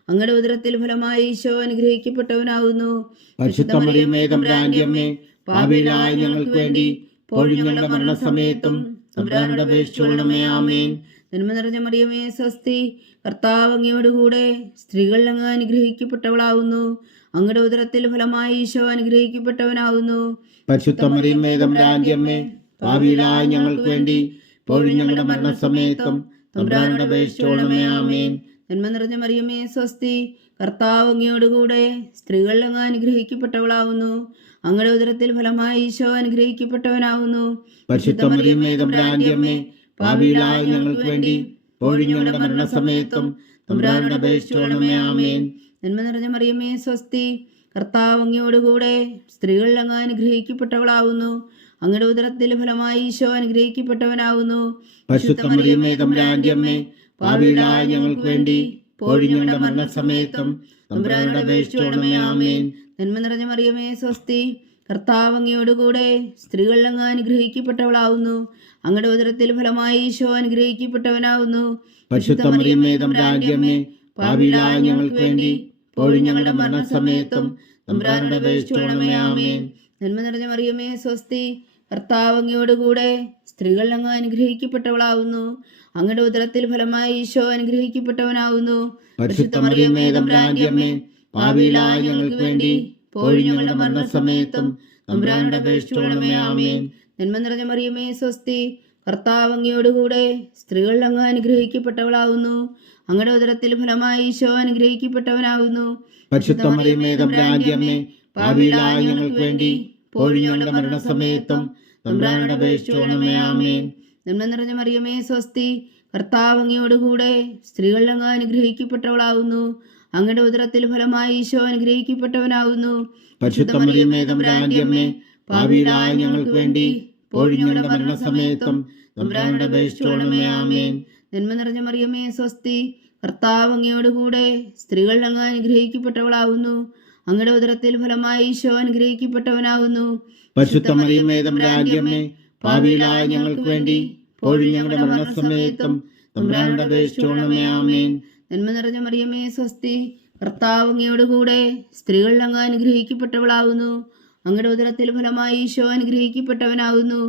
അങ്ങയുടെ ഉദരത്തിൽ ഫലമായി ഈശോ അനുഗ്രഹിക്കപ്പെട്ടവനാവുന്നു. പരിശുദ്ധ മറിയമേ, തമ്പുരാന്റെ അമ്മേ, പാപികളായ ഞങ്ങൾക്ക് വേണ്ടി ഇപ്പോഴും ഞങ്ങളുടെ മരണസമയത്തും തമ്പുരാനോട് അപേക്ഷിച്ചുകൊള്ളണമേ. ആമേൻ. നന്മ നിറഞ്ഞ മറിയമേ, സ്വസ്തി. കർത്താവ് അങ്ങയോടുകൂടെ സ്ത്രീകൾ അങ്ങ് അനുഗ്രഹിക്കപ്പെട്ടവളാവുന്നു. അങ്ങയുടെ ഉദരത്തിൽ ഫലമായി ഈശോ അനുഗ്രഹിക്കപ്പെട്ടവനാവുന്നു. പരിശുദ്ധ മറിയമേ, തമ്പുരാന്റെ അമ്മേ, പാപികളായ ഞങ്ങൾക്ക് വേണ്ടി ഇപ്പോഴും ഞങ്ങളുടെ മരണസമയത്തും തമ്പുരാനോട് അപേക്ഷിച്ചുകൊള്ളണമേ. ആമേൻ. നന്മ നിറഞ്ഞ മറിയമേ, സ്വസ്തി. കർത്താവ് അങ്ങയോടുകൂടെ സ്ത്രീകൾ അങ്ങ് അനുഗ്രഹിക്കപ്പെട്ടവളാവുന്നു. അങ്ങയുടെ ഉദരത്തിൽ ഫലമായി ഈശോ അനുഗ്രഹിക്കപ്പെട്ടവനാവുന്നു. പരിശുദ്ധ മറിയമേ, തമ്പുരാന്റെ അമ്മേ, പാപികളായ ഞങ്ങൾക്ക് വേണ്ടി ഇപ്പോഴും ഞങ്ങളുടെ മരണസമയത്തും തമ്പുരാനോട് അപേക്ഷിച്ചുകൊള്ളണമേ. ആമേൻ. നന്മ നിറഞ്ഞ മറിയമേ, സ്വസ്തി. കർത്താവ് അങ്ങയോടുകൂടെ സ്ത്രീകൾ അങ്ങ് അനുഗ്രഹിക്കപ്പെട്ടവളാവുന്നു. അങ്ങയുടെ ഉദരത്തിൽ ഫലമായി ഈശോ അനുഗ്രഹിക്കപ്പെട്ടവനാവുന്നു. പരിശുദ്ധ മറിയമേ, തമ്പുരാന്റെ അമ്മേ, പാപികളായ ഞങ്ങൾക്ക് വേണ്ടി ഇപ്പോഴും ഞങ്ങളുടെ മരണസമയത്തും തമ്പുരാനോട് അപേക്ഷിച്ചുകൊള്ളണമേ. ആമേൻ. നന്മ നിറഞ്ഞ മറിയമേ, സ്വസ്തി. കർത്താവ് അങ്ങയോടുകൂടെ സ്ത്രീകൾ അങ്ങ് അനുഗ്രഹിക്കപ്പെട്ടവളാവുന്നു. അങ്ങയുടെ ഉദരത്തിൽ ഫലമായി ഈശോ അനുഗ്രഹിക്കപ്പെട്ടവനാവുന്നു. പരിശുദ്ധ മറിയമേ, തമ്പുരാന്റെ അമ്മേ, പാപികളായ ഞങ്ങൾക്ക് വേണ്ടി ഇപ്പോഴും ഞങ്ങളുടെ മരണസമയത്തും തമ്പുരാനോട് അപേക്ഷിച്ചുകൊള്ളണമേ. ആമേൻ. നന്മ നിറഞ്ഞ മറിയമേ, സ്വസ്തി. കർത്താവ് അങ്ങയോടുകൂടെ സ്ത്രീകൾ അങ്ങ് അനുഗ്രഹിക്കപ്പെട്ടവളാവുന്നു. അങ്ങയുടെ ഉദരത്തിൽ ഫലമായി ഈശോ അനുഗ്രഹിക്കപ്പെട്ടവനാവുന്നു. പരിശുദ്ധ മറിയമേ, തമ്പുരാന്റെ അമ്മേ, പാപികളായ ഞങ്ങൾക്ക് വേണ്ടി ഇപ്പോഴും ഞങ്ങളുടെ മരണസമയത്തും തമ്പുരാനോട് അപേക്ഷിച്ചുകൊള്ളണമേ. ആമേൻ. നന്മ നിറഞ്ഞ മറിയമേ, സ്വസ്തി. കർത്താവ് അങ്ങയോടുകൂടെ സ്ത്രീകൾ അങ്ങ് അനുഗ്രഹിക്കപ്പെട്ടവളാവുന്നു. അങ്ങയുടെ ഉദരത്തിൽ ഫലമായി ഈശോ അനുഗ്രഹിക്കപ്പെട്ടവനാവുന്നു. പരിശുദ്ധ മറിയമേ, തമ്പുരാന്റെ അമ്മേ, പാപികളായ ഞങ്ങൾക്ക് വേണ്ടി ഇപ്പോഴും ഞങ്ങളുടെ മരണസമയത്തും തമ്പുരാനോട് അപേക്ഷിച്ചുകൊള്ളണമേ. ആമേൻ. നന്മ നിറഞ്ഞ മറിയമേ, സ്വസ്തി. കർത്താവ് അങ്ങയോടുകൂടെ സ്ത്രീകൾ അങ്ങ് അനുഗ്രഹിക്കപ്പെട്ടവളാവുന്നു. അങ്ങയുടെ ഉദരത്തിൽ ഫലമായി ഈശോ അനുഗ്രഹിക്കപ്പെട്ടവനാവുന്നു. പരിശുദ്ധ മറിയമേ, തമ്പുരാന്റെ അമ്മേ, പാപികളായ ഞങ്ങൾക്ക് വേണ്ടി ഇപ്പോഴും ഞങ്ങളുടെ മരണസമയത്തും തമ്പുരാനോട് അപേക്ഷിച്ചുകൊള്ളണമേ. ആമേൻ. നന്മ നിറഞ്ഞ മറിയമേ, സ്വസ്തി. കർത്താവ് അങ്ങയോടുകൂടെ സ്ത്രീകൾ അങ്ങ് അനുഗ്രഹിക്കപ്പെട്ടവളാവുന്നു. അങ്ങയുടെ ഉദരത്തിൽ ഫലമായി ഈശോ അനുഗ്രഹിക്കപ്പെട്ടവനാവുന്നു. പരിശുദ്ധ മറിയമേ, തമ്പുരാന്റെ അമ്മേ, പാപികളായ ഞങ്ങൾക്ക് വേണ്ടി ഇപ്പോഴും ഞങ്ങളുടെ മരണസമയത്തും തമ്പുരാനോട് അപേക്ഷിച്ചുകൊള്ളണമേ. ആമേൻ. നന്മ നിറഞ്ഞ മറിയമേ, സ്വസ്തി. കർത്താവ് അങ്ങയോടുകൂടെ സ്ത്രീകൾ അങ്ങ് അനുഗ്രഹിക്കപ്പെട്ടവളാവുന്നു. അങ്ങയുടെ ഉദരത്തിൽ ഫലമായി ഈശോ അനുഗ്രഹിക്കപ്പെട്ടവനാവുന്നു.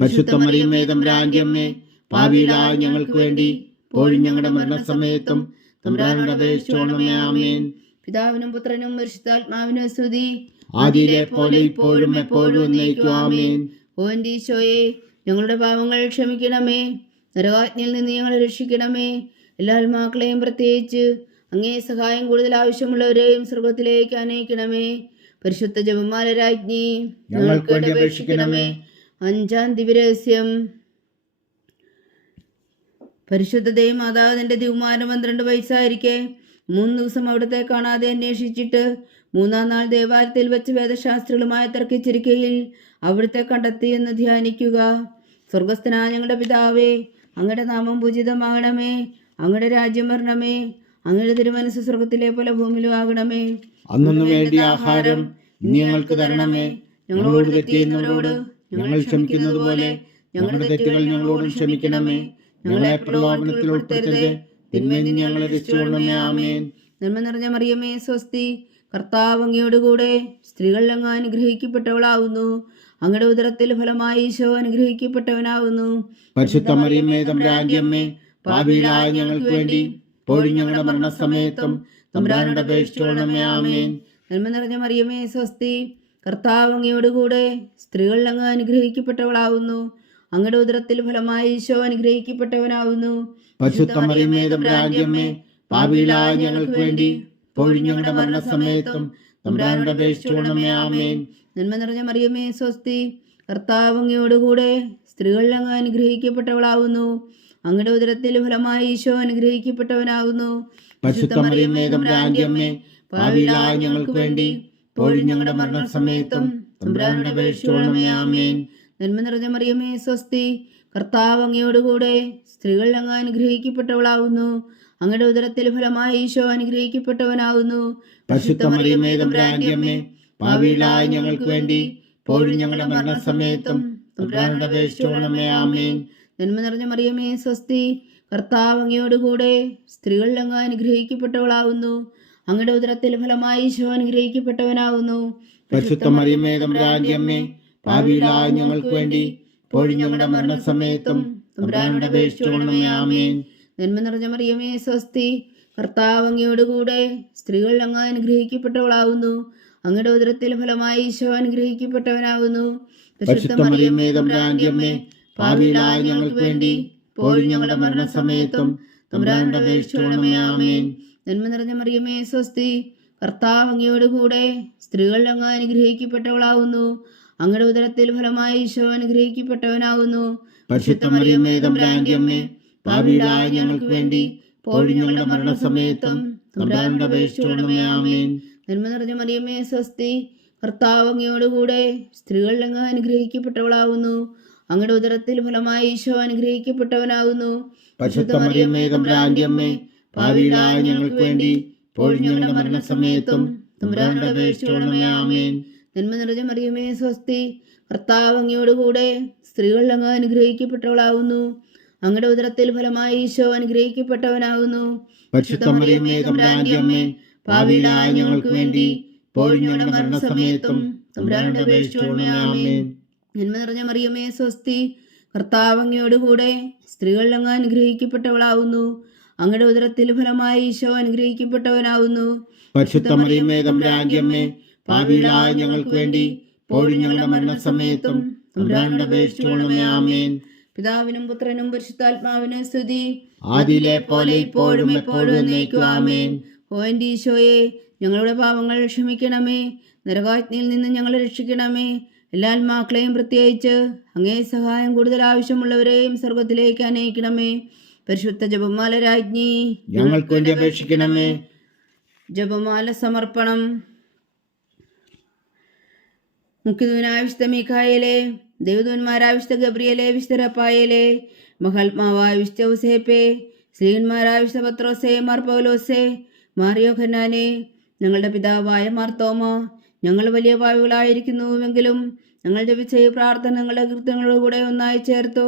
പരിശുദ്ധ മറിയമേ, തമ്പുരാന്റെ അമ്മേ, പാപികളായ ഞങ്ങൾക്ക് വേണ്ടി ഇപ്പോഴും ഞങ്ങളുടെ മരണസമയത്തും തമ്പുരാനോട് അപേക്ഷിച്ചുകൊള്ളണമേ. ആമേൻ. പിതാവിനും പുത്രനും പരിശുദ്ധാത്മാവിനും സ്തുതി. ആദിയിലെ പോലെ ഇപ്പോഴും എപ്പോഴും എന്നേക്കും. ആമേൻ. ഓ എൻ്റെ ഈശോയെ, ഞങ്ങളുടെ പാവങ്ങൾ ക്ഷമിക്കണമേ. നരകാജ്ഞയിൽ നിന്ന് ഞങ്ങളെ രക്ഷിക്കണമേ. എല്ലാ ആത്മാക്കളെയും പ്രത്യേകിച്ച് അങ്ങേ സഹായം കൂടുതൽ ആവശ്യമുള്ളവരെയും സ്വർഗത്തിലേക്ക് അനയിക്കണമേ. പരിശുദ്ധ ജപമാല രാജ്ഞി ഞങ്ങൾക്ക് വേണ്ടി അപേക്ഷിക്കണമേ. 5-ാം ദിവ്യരഹസ്യം. പരിശുദ്ധ ദൈവമാതാവ് തന്റെ ദിവ്യമാനം 12 വയസ്സായിരിക്കെ 3 ദിവസം അവിടുത്തെ കാണാതെ അന്വേഷിച്ചിട്ട് 3-ാം നാൾ ദേവാലയത്തിൽ വെച്ച് വേദശാസ്ത്രികളുമായി തർക്കിച്ചിരിക്കയിൽ അവിടുത്തെ കണ്ടെത്തി എന്ന് ധ്യാനിക്കുക. സ്വർഗസ്ഥനായ ഞങ്ങളുടെ പിതാവേ, അങ്ങയുടെ നാമം പൂജിതമാകണമേ. അങ്ങയുടെ രാജ്യം വരണമേ. അങ്ങയുടെ തിരുമനസ് സ്വർഗത്തിലെ പോലെ ഭൂമിയിലും ആകണമേ. അന്നു വേണ്ടിയ ആഹാരം ഇനി ഞങ്ങൾക്ക് തരണമേ. ഞങ്ങളോട് തെറ്റ് ചെയ്യുന്നവരോട് ഞങ്ങൾ ക്ഷമിക്കുന്നത് പോലെ ഞങ്ങളുടെ തെറ്റുകൾ ഞങ്ങളോടും ക്ഷമിക്കണമേ. ഞങ്ങളെ പ്രലോഭനത്തിൽ ഉൾപ്പെടുത്തരുതേ, തിന്മയിൽ നിന്ന് ഞങ്ങളെ രക്ഷിച്ചുകൊള്ളണമേ. ആമേൻ. നന്മ നിറഞ്ഞ മറിയമേ, സ്വസ്തി. കർത്താവ് അങ്ങയോടുകൂടെ സ്ത്രീകൾ അങ്ങ് അനുഗ്രഹിക്കപ്പെട്ടവളാവുന്നു. അങ്ങയുടെ ഉദരത്തിൽ ഫലമായി ഈശോ അനുഗ്രഹിക്കപ്പെട്ടവനാവുന്നു. പരിശുദ്ധ മറിയമേ, തമ്പുരാന്റെ അമ്മേ, പാപികളായ ഞങ്ങൾക്ക് വേണ്ടി ഇപ്പോഴും ഞങ്ങളുടെ മരണസമയത്തും തമ്പുരാനോട് അപേക്ഷിച്ചുകൊള്ളണമേ. ആമേൻ. നന്മ നിറഞ്ഞ മറിയമേ, സ്വസ്തി. കർത്താവ് അങ്ങയോടുകൂടെ സ്ത്രീകൾ അങ്ങ് അനുഗ്രഹിക്കപ്പെട്ടവളാവുന്നു. അങ്ങയുടെ ഉദരത്തിൽ ഫലമായി ഈശോ അനുഗ്രഹിക്കപ്പെട്ടവനാവുന്നു. പരിശുദ്ധ മറിയമേ, തമ്പുരാന്റെ അമ്മേ, പാപികളായ ഞങ്ങൾക്ക് വേണ്ടി ഇപ്പോഴും ഞങ്ങളുടെ മരണസമയത്തും തമ്പുരാനോട് അപേക്ഷിച്ചുകൊള്ളണമേ. ആമേൻ. നന്മ നിറഞ്ഞ മറിയമേ, സ്വസ്തി. കർത്താവ് അങ്ങയോടുകൂടെ സ്ത്രീകളിൽ അങ്ങ് അനുഗ്രഹിക്കപ്പെട്ടവളാവുന്നു. അങ്ങയുടെ ഉദരത്തിൽ ഫലമായി ഈശോ അനുഗ്രഹിക്കപ്പെട്ടവനാകുന്നു. പരിശുദ്ധ മറിയമേ തമ്പുരാന്റെ അമ്മേ, പാപികളായ ഞങ്ങൾക്ക് വേണ്ടി ഇപ്പോഴും ഞങ്ങളുടെ മരണസമയത്തും തമ്പുരാനോട് അപേക്ഷിച്ചുകൊള്ളണമേ. ആമേൻ. നന്മ നിറഞ്ഞ മറിയമേ സ്വസ്തി, കർത്താവ് അങ്ങയോടുകൂടെ സ്ത്രീകളിൽ അങ്ങ് അനുഗ്രഹിക്കപ്പെട്ടവളാവുന്നു. അങ്ങയുടെ ഉദരത്തിൽ ഫലമായി ഈശോ അനുഗ്രഹിക്കപ്പെട്ടവനാകുന്നു. പരിശുദ്ധ മറിയമേ തമ്പുരാന്റെ അമ്മേ, പാപികളായ ഞങ്ങൾക്ക് വേണ്ടി ഇപ്പോഴും ഞങ്ങളുടെ മരണസമയത്തും തമ്പുരാനോട് അപേക്ഷിച്ചുകൊള്ളണമേ. ആമേൻ. നന്മ നിറഞ്ഞ മറിയമേ സ്വസ്തി, കർത്താവ് അങ്ങയോടുകൂടെ സ്ത്രീകളിൽ അങ്ങ് അനുഗ്രഹിക്കപ്പെട്ടവളാവുന്നു. അങ്ങയുടെ ഉദരത്തിൽ ഫലമായി ഈശോ അനുഗ്രഹിക്കപ്പെട്ടവനാകുന്നു. പരിശുദ്ധ മറിയമേ തമ്പുരാന്റെ അമ്മേ, പാപികളായ ഞങ്ങൾക്ക് വേണ്ടി ഇപ്പോഴും ഞങ്ങളുടെ മരണസമയത്തും തമ്പുരാനോട് അപേക്ഷിച്ചുകൊള്ളണമേ. ആമേൻ. നന്മ നിറഞ്ഞ മറിയമേ സ്വസ്തി, കർത്താവ് അങ്ങയോടുകൂടെ സ്ത്രീകളിൽ അങ്ങ് അനുഗ്രഹിക്കപ്പെട്ടവളാവുന്നു. അങ്ങയുടെ ഉദരത്തിൽ ഫലമായി ഈശോ അനുഗ്രഹിക്കപ്പെട്ടവനാകുന്നു. പരിശുദ്ധ മറിയമേ തമ്പുരാന്റെ അമ്മേ, പാപികളായ ഞങ്ങൾക്ക് വേണ്ടി ഇപ്പോഴും ഞങ്ങളുടെ മരണസമയത്തും തമ്പുരാനോട് അപേക്ഷിച്ചുകൊള്ളണമേ. ആമേൻ. നന്മ നിറഞ്ഞ മറിയമേ സ്വസ്തി, കർത്താവ് അങ്ങയോടുകൂടെ സ്ത്രീകളിൽ അങ്ങ് അനുഗ്രഹിക്കപ്പെട്ടവളാവുന്നു. അങ്ങയുടെ ഉദരത്തിൽ ഫലമായി ഈശോ അനുഗ്രഹിക്കപ്പെട്ടവനാകുന്നു. പരിശുദ്ധ മറിയമേ തമ്പുരാന്റെ അമ്മേ, പാപികളായ ഞങ്ങൾക്ക് വേണ്ടി ഇപ്പോഴും ഞങ്ങളുടെ മരണസമയത്തും തമ്പുരാനോട് അപേക്ഷിച്ചുകൊള്ളണമേ. ആമേൻ. നന്മ നിറഞ്ഞ മറിയമേ സ്വസ്തി, കർത്താവ് അങ്ങയോടുകൂടെ സ്ത്രീകളിൽ അങ്ങ് അനുഗ്രഹിക്കപ്പെട്ടവളാവുന്നു. അങ്ങയുടെ ഉദരത്തിൽ ഫലമായി ഈശോ അനുഗ്രഹിക്കപ്പെട്ടവനാകുന്നു. പരിശുദ്ധ മറിയമേ തമ്പുരാന്റെ അമ്മേ, പാപികളായ ഞങ്ങൾക്ക് വേണ്ടി ഇപ്പോഴും ഞങ്ങളുടെ മരണസമയത്തും തമ്പുരാനോട് അപേക്ഷിച്ചുകൊള്ളണമേ. ആമേൻ. നന്മ നിറഞ്ഞ മറിയമേ സ്വസ്തി, കർത്താവ് അങ്ങയോടുകൂടെ സ്ത്രീകളിൽ അങ്ങ് അനുഗ്രഹിക്കപ്പെട്ടവളാവുന്നു. അങ്ങയുടെ ഉദരത്തിൽ ഫലമായി ഈശോ അനുഗ്രഹിക്കപ്പെട്ടവനാകുന്നു. പരിശുദ്ധ മറിയമേ തമ്പുരാന്റെ അമ്മേ, പാപികളായ ഞങ്ങൾക്ക് വേണ്ടി ഇപ്പോഴും ഞങ്ങളുടെ മരണസമയത്തും തമ്പുരാനോട് അപേക്ഷിച്ചുകൊള്ളണമേ. ആമേൻ. നന്മ നിറഞ്ഞ മറിയമേ സ്വസ്തി, കർത്താവ് അങ്ങയോടുകൂടെ സ്ത്രീകളിൽ അങ്ങ് അനുഗ്രഹിക്കപ്പെട്ടവളാവുന്നു. അങ്ങയുടെ ഉദരത്തിൽ ഫലമായി ഈശോ അനുഗ്രഹിക്കപ്പെട്ടവനാകുന്നു. പരിശുദ്ധ മറിയമേ തമ്പുരാന്റെ അമ്മേ, പാപികളായ ഞങ്ങൾക്ക് വേണ്ടി ഇപ്പോഴും ഞങ്ങളുടെ മരണസമയത്തും തമ്പുരാനോട് അപേക്ഷിച്ചുകൊള്ളണമേ. ആമേൻ. പിതാവിനും പുത്രനും പരിശുദ്ധാത്മാവിനും സ്തുതി, ആദിയിലെ പോലെ ഇപ്പോഴും എപ്പോഴും എന്നേക്കും. ആമേൻ. ഓ എൻ്റെ ഈശോയെ, ഞങ്ങളുടെ പാപങ്ങൾ ക്ഷമിക്കണമേ. നരകാജ്ഞയിൽ നിന്ന് ഞങ്ങളെ രക്ഷിക്കണമേ. എല്ലാ ആത്മാക്കളെയും പ്രത്യേകിച്ച് അങ്ങേ സഹായം കൂടുതൽ ആവശ്യമുള്ളവരെയും സ്വർഗത്തിലേക്ക് അനയിക്കണമേ. പരിശുദ്ധ ജപമാല രാജ്ഞി, ഞങ്ങൾക്ക് വേണ്ടി അപേക്ഷിക്കണമേ. ജപമാല സമർപ്പണം. മുഖ്യദൂതനായ വിശുദ്ധ മീഖായേലേ, ദൈവദൂതന്മാരായ വിശുദ്ധ ഗബ്രിയേലേ, വിശുദ്ധ റഫായേലേ, മഹാത്മാവായ വിശുദ്ധ ഔസേപ്പേ, ശ്രീകന്മാരായ വിശുദ്ധ പത്രോസേ, മാർ പൗലോസേ, മാർ യോഹന്നാനേ, ഞങ്ങളുടെ പിതാവായ മാർ തോമ, ഞങ്ങൾ വലിയ പാപികളായിരിക്കുന്നുവെങ്കിലും ഞങ്ങൾ ജപിച്ച ഈ പ്രാർത്ഥന ഞങ്ങളുടെ കൃത്യങ്ങളോടുകൂടെ ഒന്നായി ചേർത്തു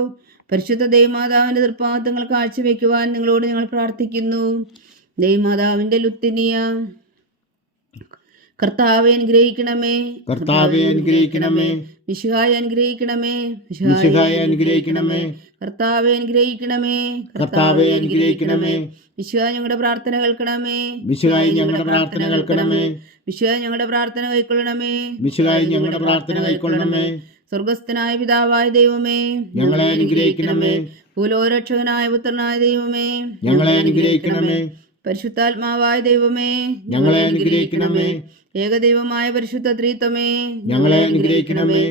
പരിശുദ്ധ ദൈവമാതാവിൻ്റെ തൃപ്പാദങ്ങൾ കാഴ്ചവെക്കുവാൻ നിങ്ങളോട് ഞങ്ങൾ പ്രാർത്ഥിക്കുന്നു. ദൈവമാതാവിൻ്റെ ലുത്തിനിയ, കർത്താവെ അനുഗ്രഹിക്കണമേ. കർത്താവെ അനുഗ്രഹിക്കണമേ. മിശിഹായെ അനുഗ്രഹിക്കണമേ. മിശിഹായെ അനുഗ്രഹിക്കണമേ. കർത്താവെ അനുഗ്രഹിക്കണമേ. കർത്താവെ അനുഗ്രഹിക്കണമേ. മിശിഹാ ഞങ്ങളുടെ പ്രാർത്ഥന കേൾക്കണമേ. മിശിഹായി ഞങ്ങളുടെ പ്രാർത്ഥന കേൾക്കണമേ. മിശിഹാ ഞങ്ങളുടെ പ്രാർത്ഥന കൈക്കൊള്ളണമേ. മിശിഹായി ഞങ്ങളുടെ പ്രാർത്ഥന കൈക്കൊള്ളണമേ. സ്വർഗസ്ഥനായ പിതാവായ ദൈവമേ, ഞങ്ങളെ അനുഗ്രഹിക്കണമേ. ഭൂലോകരക്ഷകനായ പുത്രനായ ദൈവമേ, ഞങ്ങളെ അനുഗ്രഹിക്കണമേ. പരിശുദ്ധാത്മാവായ ദൈവമേ, ഞങ്ങളെ അനുഗ്രഹിക്കണമേ. ഏകദൈവമായ പരിശുദ്ധ ത്രിത്വമേ, ഞങ്ങളെ അനുഗ്രഹിക്കണമേ.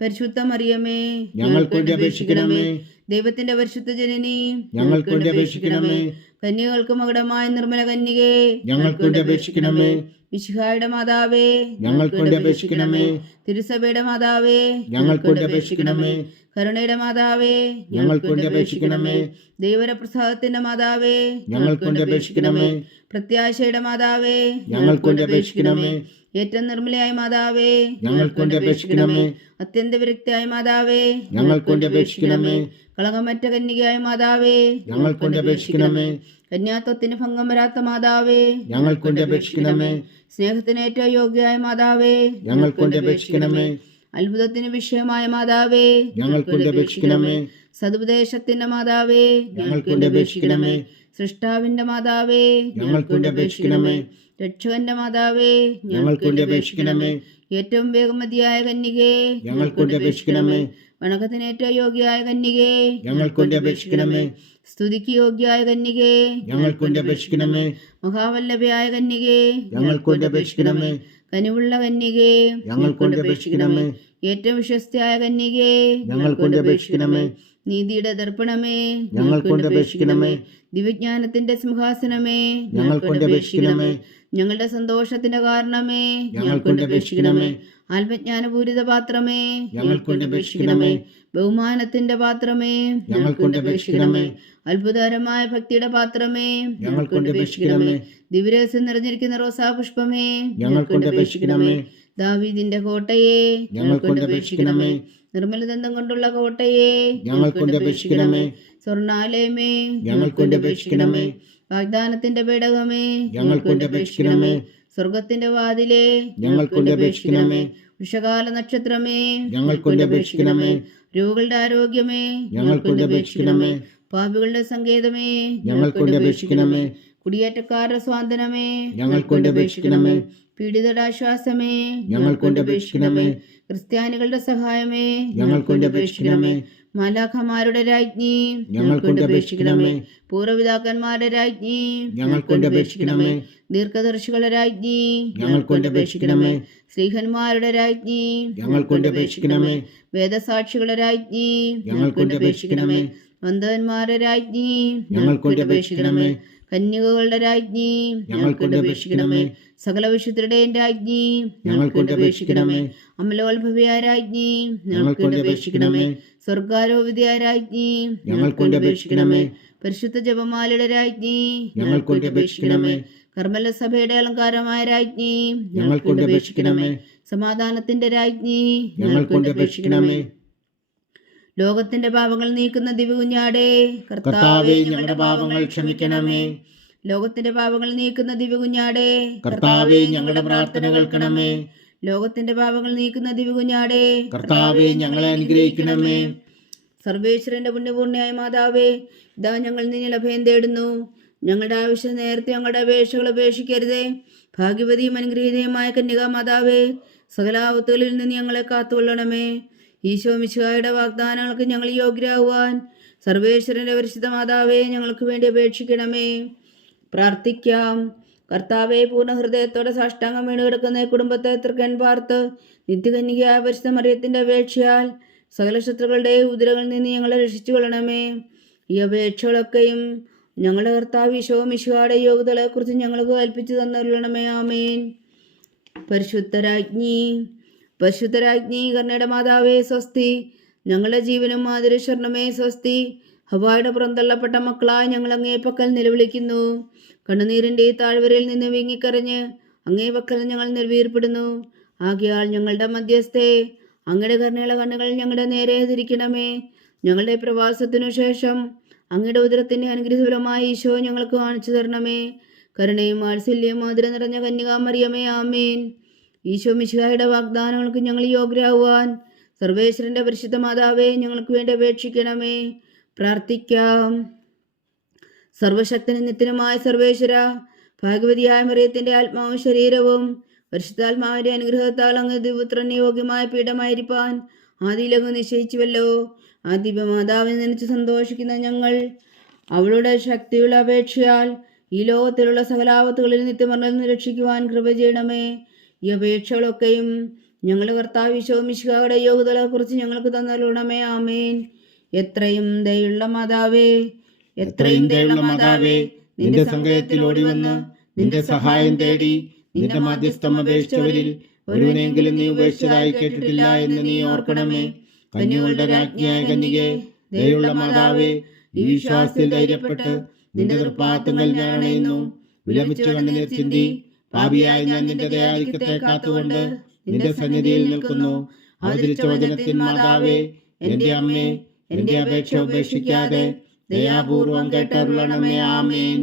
പരിശുദ്ധ മറിയമേ, ഞങ്ങൾക്ക് വേണ്ടി അപേക്ഷിക്കണമേ. ദൈവത്തിന്റെ പരിശുദ്ധ ജനനി, ഞങ്ങൾക്ക് വേണ്ടി അപേക്ഷിക്കണമേ. കന്യകൾക്ക് മകുടമായ നിർമ്മല കന്യകേ, ഞങ്ങൾക്ക് വേണ്ടി അപേക്ഷിക്കണമേ. മിശിഹായുടെ മാതാവേ, ഞങ്ങൾക്ക് വേണ്ടി അപേക്ഷിക്കണമേ. തിരുസഭയുടെ മാതാവേ, ഞങ്ങൾക്ക് വേണ്ടി അപേക്ഷിക്കണമേ. കരുണയുടെ മാതാവേ, ഞങ്ങൾക്ക് വേണ്ടി അപേക്ഷിക്കണമേ. ദൈവപ്രസാദത്തിന്റെ മാതാവേ, ഞങ്ങൾക്ക് വേണ്ടി അപേക്ഷിക്കണമേ. പ്രത്യാശയുടെ മാതാവേ, ഞങ്ങൾക്ക് വേണ്ടി അപേക്ഷിക്കണമേ. ഏറ്റവും നിർമ്മലയായ മാതാവേ, ഞങ്ങൾക്ക് വേണ്ടി അപേക്ഷിക്കണമേ. അത്യന്ത വിരക്തിയായ മാതാവേ, ഞങ്ങൾക്ക് വേണ്ടി അപേക്ഷിക്കണമേ. കളങ്കമറ്റ കന്യകയായ മാതാവേ, ഞങ്ങൾക്ക് വേണ്ടി അപേക്ഷിക്കണമേ. കന്യാത്വത്തിന് ഭംഗം വരാത്ത മാതാവേ, ഞങ്ങൾക്ക് വേണ്ടി അപേക്ഷിക്കണമേ. സ്നേഹത്തിന് ഏറ്റവും യോഗ്യയായ മാതാവേ, ഞങ്ങൾക്ക് വേണ്ടി അപേക്ഷിക്കണമേ. അത്ഭുതത്തിന് വിഷയമായ മാതാവേ, ഞങ്ങൾക്ക് വേണ്ടി അപേക്ഷിക്കണമേ. സതുപദേശത്തിന്റെ മാതാവേ, ഞങ്ങൾക്ക് വേണ്ടി അപേക്ഷിക്കണമേ. സൃഷ്ടാവിന്റെ മാതാവേ, ഞങ്ങൾക്ക് വേണ്ടി അപേക്ഷിക്കണമേ. രക്ഷകന്റെ മാതാവേ, ഞങ്ങൾക്ക് വേണ്ടി അപേക്ഷിക്കണമേ. ഏറ്റവും വേഗമതിയായ കന്യകേ, ഞങ്ങൾക്ക് വേണ്ടി അപേക്ഷിക്കണമേ. വണക്കത്തിന് ഏറ്റവും യോഗ്യയായ കന്യകേ, ഞങ്ങൾക്ക് വേണ്ടി അപേക്ഷിക്കണമേ. സ്തുതിക്ക് യോഗ്യയായ കന്യകേ, ഞങ്ങൾക്ക് വേണ്ടി അപേക്ഷിക്കണമേ. മഹാവല്ലഭയായ കന്യകേ, ഞങ്ങൾക്ക് വേണ്ടി അപേക്ഷിക്കണമേ. കനിവുള്ള കന്യകേ, ഞങ്ങൾക്കൊണ്ട് അപേക്ഷിക്കണമേ. ഏറ്റവും വിശ്വസ്തയായ കന്യകേ, ഞങ്ങൾക്കൊണ്ട് അപേക്ഷിക്കണമേ. നീതിയുടെ ദർപ്പണമേ, ഞങ്ങൾക്കൊണ്ട് അപേക്ഷിക്കണമേ. ദിവ്യജ്ഞാനത്തിന്റെ സിംഹാസനമേ, ഞങ്ങൾക്കൊണ്ട് അപേക്ഷിക്കണമേ. ഞങ്ങളുടെ സന്തോഷത്തിന്റെ കാരണമേ, ഞങ്ങൾക്കൊണ്ട് അപേക്ഷിക്കണമേ. ആത്മജ്ഞാനപൂരിത പാത്രമേ, ഞങ്ങൾക്കൊണ്ട് അപേക്ഷിക്കണമേ. ബഹുമാനത്തിന്റെ പാത്രമേ, ഞങ്ങൾക്കൊണ്ട് അപേക്ഷിക്കണമേ. അത്ഭുതകരമായ ഭക്തിയുടെ പാത്രമേ, ഞങ്ങൾക്കൊണ്ട് അപേക്ഷിക്കണമേ. ദിവ്യരഹസ്യം നിറഞ്ഞിരിക്കുന്ന റോസാപുഷ്പമേ, ഞങ്ങൾക്കൊണ്ട് അപേക്ഷിക്കണമേ. ദാവീദിന്റെ കോട്ടയെ, ഞങ്ങൾക്കൊണ്ട് അപേക്ഷിക്കണമേ. നിർമ്മലദന്തം കൊണ്ടുള്ള കോട്ടയെ, ഞങ്ങൾക്കൊണ്ട് അപേക്ഷിക്കണമേ. സ്വർണാലയമേ, ഞങ്ങൾക്കൊണ്ട് അപേക്ഷിക്കണമേ. വാഗ്ദാനത്തിന്റെ പേടകമേ, ഞങ്ങൾക്കൊണ്ട് അപേക്ഷിക്കണമേ. സ്വർഗത്തിന്റെ വാതിലേ, ഞങ്ങൾക്കൊണ്ട് അപേക്ഷിക്കണമേ. വൃഷകാല നക്ഷത്രമേ, ഞങ്ങൾക്കൊണ്ട് അപേക്ഷിക്കണമേ. രോഗികളുടെ ആരോഗ്യമേ, ഞങ്ങൾക്കൊണ്ട് അപേക്ഷിക്കണമേ. പാപികളുടെ സങ്കേതമേ, ഞങ്ങൾക്കൊണ്ട് അപേക്ഷിക്കണമേ. കുടിയേറ്റക്കാരുടെ സ്വാതന്ത്ര്യമേ, ഞങ്ങൾക്കൊണ്ട് അപേക്ഷിക്കണമേ. പീഡിതരുടെ ആശ്വാസമേ, ഞങ്ങൾക്കൊണ്ട് അപേക്ഷിക്കണമേ. ക്രിസ്ത്യാനികളുടെ സഹായമേ, ഞങ്ങൾക്കൊണ്ട് അപേക്ഷിക്കണമേ. മാലാഖമാരുടെ രാജ്ഞി, ഞങ്ങൾക്കൊണ്ട് അപേക്ഷിക്കണമേ. പൂർവ്വപിതാക്കന്മാരുടെ രാജ്ഞി, ഞങ്ങൾക്കൊണ്ട് അപേക്ഷിക്കണമേ. ദീർഘദർശികളുടെ രാജ്ഞി, ഞങ്ങൾക്കൊണ്ട് അപേക്ഷിക്കണമേ. ശ്രീഹന്മാരുടെ രാജ്ഞി, ഞങ്ങൾക്കൊണ്ട് അപേക്ഷിക്കണമേ. വേദസാക്ഷികളുടെ രാജ്ഞി, ഞങ്ങൾക്കൊണ്ട് അപേക്ഷിക്കണമേ. വന്ദവന്മാരുടെ രാജ്ഞി, ഞങ്ങൾക്കൊണ്ട് അപേക്ഷിക്കണമേ. കന്യകകളുടെ രാജ്ഞി, ഞങ്ങൾക്കൊണ്ട് അപേക്ഷിക്കണമേ. സകല വിശുദ്ധരുടെയും രാജ്ഞി, ഞങ്ങൾക്കൊണ്ട് അപേക്ഷിക്കണമേ. അമലോത്ഭവിയായ രാജ്ഞി, ഞങ്ങൾക്കൊണ്ട് അപേക്ഷിക്കണമേ. സ്വർഗാരോപിതയായ രാജ്ഞി, ഞങ്ങൾക്കൊണ്ട് അപേക്ഷിക്കണമേ. പരിശുദ്ധ ജപമാലയുടെ രാജ്ഞി, ഞങ്ങൾക്കൊണ്ട് അപേക്ഷിക്കണമേ. കർമ്മല സഭയുടെ അലങ്കാരമായ രാജ്ഞി, ഞങ്ങൾക്കൊണ്ട് അപേക്ഷിക്കണമേ. സമാധാനത്തിന്റെ രാജ്ഞി, ഞങ്ങൾക്കൊണ്ട് അപേക്ഷിക്കണമേ. ലോകത്തിന്റെ പാപങ്ങൾ നീക്കുന്ന ദിവ്യകുഞ്ഞാടേ, കർത്താവേ, ഞങ്ങളുടെ പാപങ്ങൾ ക്ഷമിക്കണമേ. ലോകത്തിന്റെ പാപങ്ങൾ നീക്കുന്ന ദിവ്യകുഞ്ഞാടേ, കർത്താവേ, ഞങ്ങളുടെ പ്രാർത്ഥന കേൾക്കണമേ. ലോകത്തിന്റെ പാപങ്ങൾ നീക്കുന്ന ദിവ്യകുഞ്ഞാടേ, കർത്താവേ, ഞങ്ങളെ അനുഗ്രഹിക്കണമേ. സർവേശ്വരന്റെ പുണ്യപൂർണ്ണയായ മാതാവേ, ഇതാ ഞങ്ങൾ നിന്നിൽ അഭയം തേടുന്നു. ഞങ്ങളുടെ ആവശ്യം നേരത്തെ ഞങ്ങളുടെ അപേക്ഷകൾ ഉപേക്ഷിക്കരുതേ. ഭാഗ്യവതിയും അനുഗ്രഹീതയുമായ കന്യകാ മാതാവേ, സകലാപത്തുകളിൽ നിന്ന് ഞങ്ങളെ കാത്തുകൊള്ളണമേ. ഈശോ മിശിഹായുടെ വാഗ്ദാനങ്ങൾക്ക് ഞങ്ങൾ യോഗ്യരാകുവാൻ സർവേശ്വരന്റെ പരിശുദ്ധ മാതാവേ, ഞങ്ങൾക്ക് വേണ്ടി അപേക്ഷിക്കണമേ. പ്രാർത്ഥിക്കാം. കർത്താവെ, പൂർണ്ണ ഹൃദയത്തോടെ സാഷ്ടാംഗം വീണ് കിടക്കുന്ന കുടുംബത്തെ തൃക്കൻ പാർത്ത് നിത്യകന്യകയായ പരിശുദ്ധ മറിയത്തിന്റെ അപേക്ഷയാൽ സകല ശത്രുക്കളുടെ ഉദരകളിൽ നിന്ന് ഞങ്ങളെ രക്ഷിച്ചു കൊള്ളണമേ. ഈ അപേക്ഷകളൊക്കെയും ഞങ്ങളുടെ കർത്താവ് ഈശോ മിശിഹായുടെ യോഗ്യതകളെക്കുറിച്ച് ഞങ്ങൾക്ക് കൽപ്പിച്ചു തന്നരുളണമേ. ആമേൻ. പരിശുദ്ധരാജ്ഞി, പരിശുദ്ധരാജ്ഞി, കർണയുടെ മാതാവേ സ്വസ്തി. ഞങ്ങളുടെ ജീവനും മാതിരശ്വരണമേ സ്വസ്തി. ഹവായുടെ പുറന്തള്ളപ്പെട്ട മക്കളായ ഞങ്ങൾ അങ്ങേ പക്കൽ നിലവിളിക്കുന്നു. കണ്ണുനീരിൻ്റെ ഈ താഴ്വരയിൽ നിന്ന് വീങ്ങിക്കരഞ്ഞ് അങ്ങേ പക്കൽ ഞങ്ങൾ നിർവീർപ്പെടുന്നു. ആകയാൽ ഞങ്ങളുടെ മധ്യസ്ഥേ, അങ്ങയുടെ കരുണയുള്ള കണ്ണുകൾ ഞങ്ങളുടെ നേരെ തിരിക്കണമേ. ഞങ്ങളുടെ പ്രവാസത്തിനു ശേഷം അങ്ങയുടെ ഉദരത്തിൻ്റെ അനുഗ്രഹഫലമായ ഈശോ ഞങ്ങൾക്ക് കാണിച്ചു തരണമേ. കരുണയും വാത്സല്യവും മധുരം നിറഞ്ഞ കന്യകാമറിയമേ, ആമേൻ. ഈശോ മിശിഹായുടെ വാഗ്ദാനങ്ങൾക്ക് ഞങ്ങൾ യോഗ്യരാകുവാൻ സർവേശ്വരന്റെ പരിശുദ്ധ മാതാവേ, ഞങ്ങൾക്ക് വേണ്ടി അപേക്ഷിക്കണമേ. പ്രാർത്ഥിക്കാം. സർവശക്തനും നിത്യനുമായ സർവേശ്വര, ഭാഗ്യവതിയായ മറിയത്തിന്റെ ആത്മാവും ശരീരവും പരിശുദ്ധാത്മാവിന്റെ അനുഗ്രഹത്താൽ അങ്ങ് ദിവ്യപുത്രന് യോഗ്യമായ പീഠമായിരിക്കാൻ ആദിയിലങ്ങ് നിശ്ചയിച്ചുവല്ലോ. ആ ദിവ്യമാതാവിനെ നനച്ച് സന്തോഷിക്കുന്ന ഞങ്ങൾ അവളുടെ ശക്തിയുള്ള അപേക്ഷയാൽ ഈ ലോകത്തിലുള്ള സകലാപത്തുകളിൽ നിത്യമരണത്തിൽ നിന്ന് രക്ഷിക്കുവാൻ കൃപ ചെയ്യണമേ. ഈ അപേക്ഷകളൊക്കെയും ഞങ്ങളുടെ കർത്താവ് ഈശോ മിശിഹായുടെ യോഗ്യതകളെക്കുറിച്ച് ഞങ്ങൾക്ക് തന്നരുളണമേ. ആമേൻ. എത്രയും ദയുള്ള മാതാവേ, എത്രയും ദയുള്ള മാതാവേ, നിന്റെ സങ്കേതത്തിൽ ഓടി വന്ന് നിന്റെ സഹായം തേടി നിന്റെ മധ്യസ്ഥം അപേക്ഷിച്ചവരിൽ ഒരുവനെങ്കിലും നീ ഉപേക്ഷിച്ചതായി കേട്ടിട്ടില്ല എന്ന് നീ ഓർക്കണമേ. കന്യകളുടെ രാജ്ഞിയായ കന്യകേ, ദയുള്ള മാതാവേ, ഈ വിശ്വാസത്തിൽ ധൈര്യപ്പെട്ട് നിന്റെ തൃപ്പാദങ്ങൾ ഞാൻ അണയുന്നു. വിലപിച്ചു കണ്ണുനീർ ചിന്തി പാപിയായി ഞാൻ നിന്റെ ദയാധിക്യത്തെ കാത്തുകൊണ്ട് നിന്റെ സന്നിധിയിൽ നിൽക്കുന്നു. അവതരിച്ച വചനത്തിൻ മാതാവേ, എന്റെ അമ്മേ, എന്റെ അപേക്ഷ ഉപേക്ഷിക്കാതെ ദയാപൂർവം കേട്ടരുളണമേ. ആമേൻ.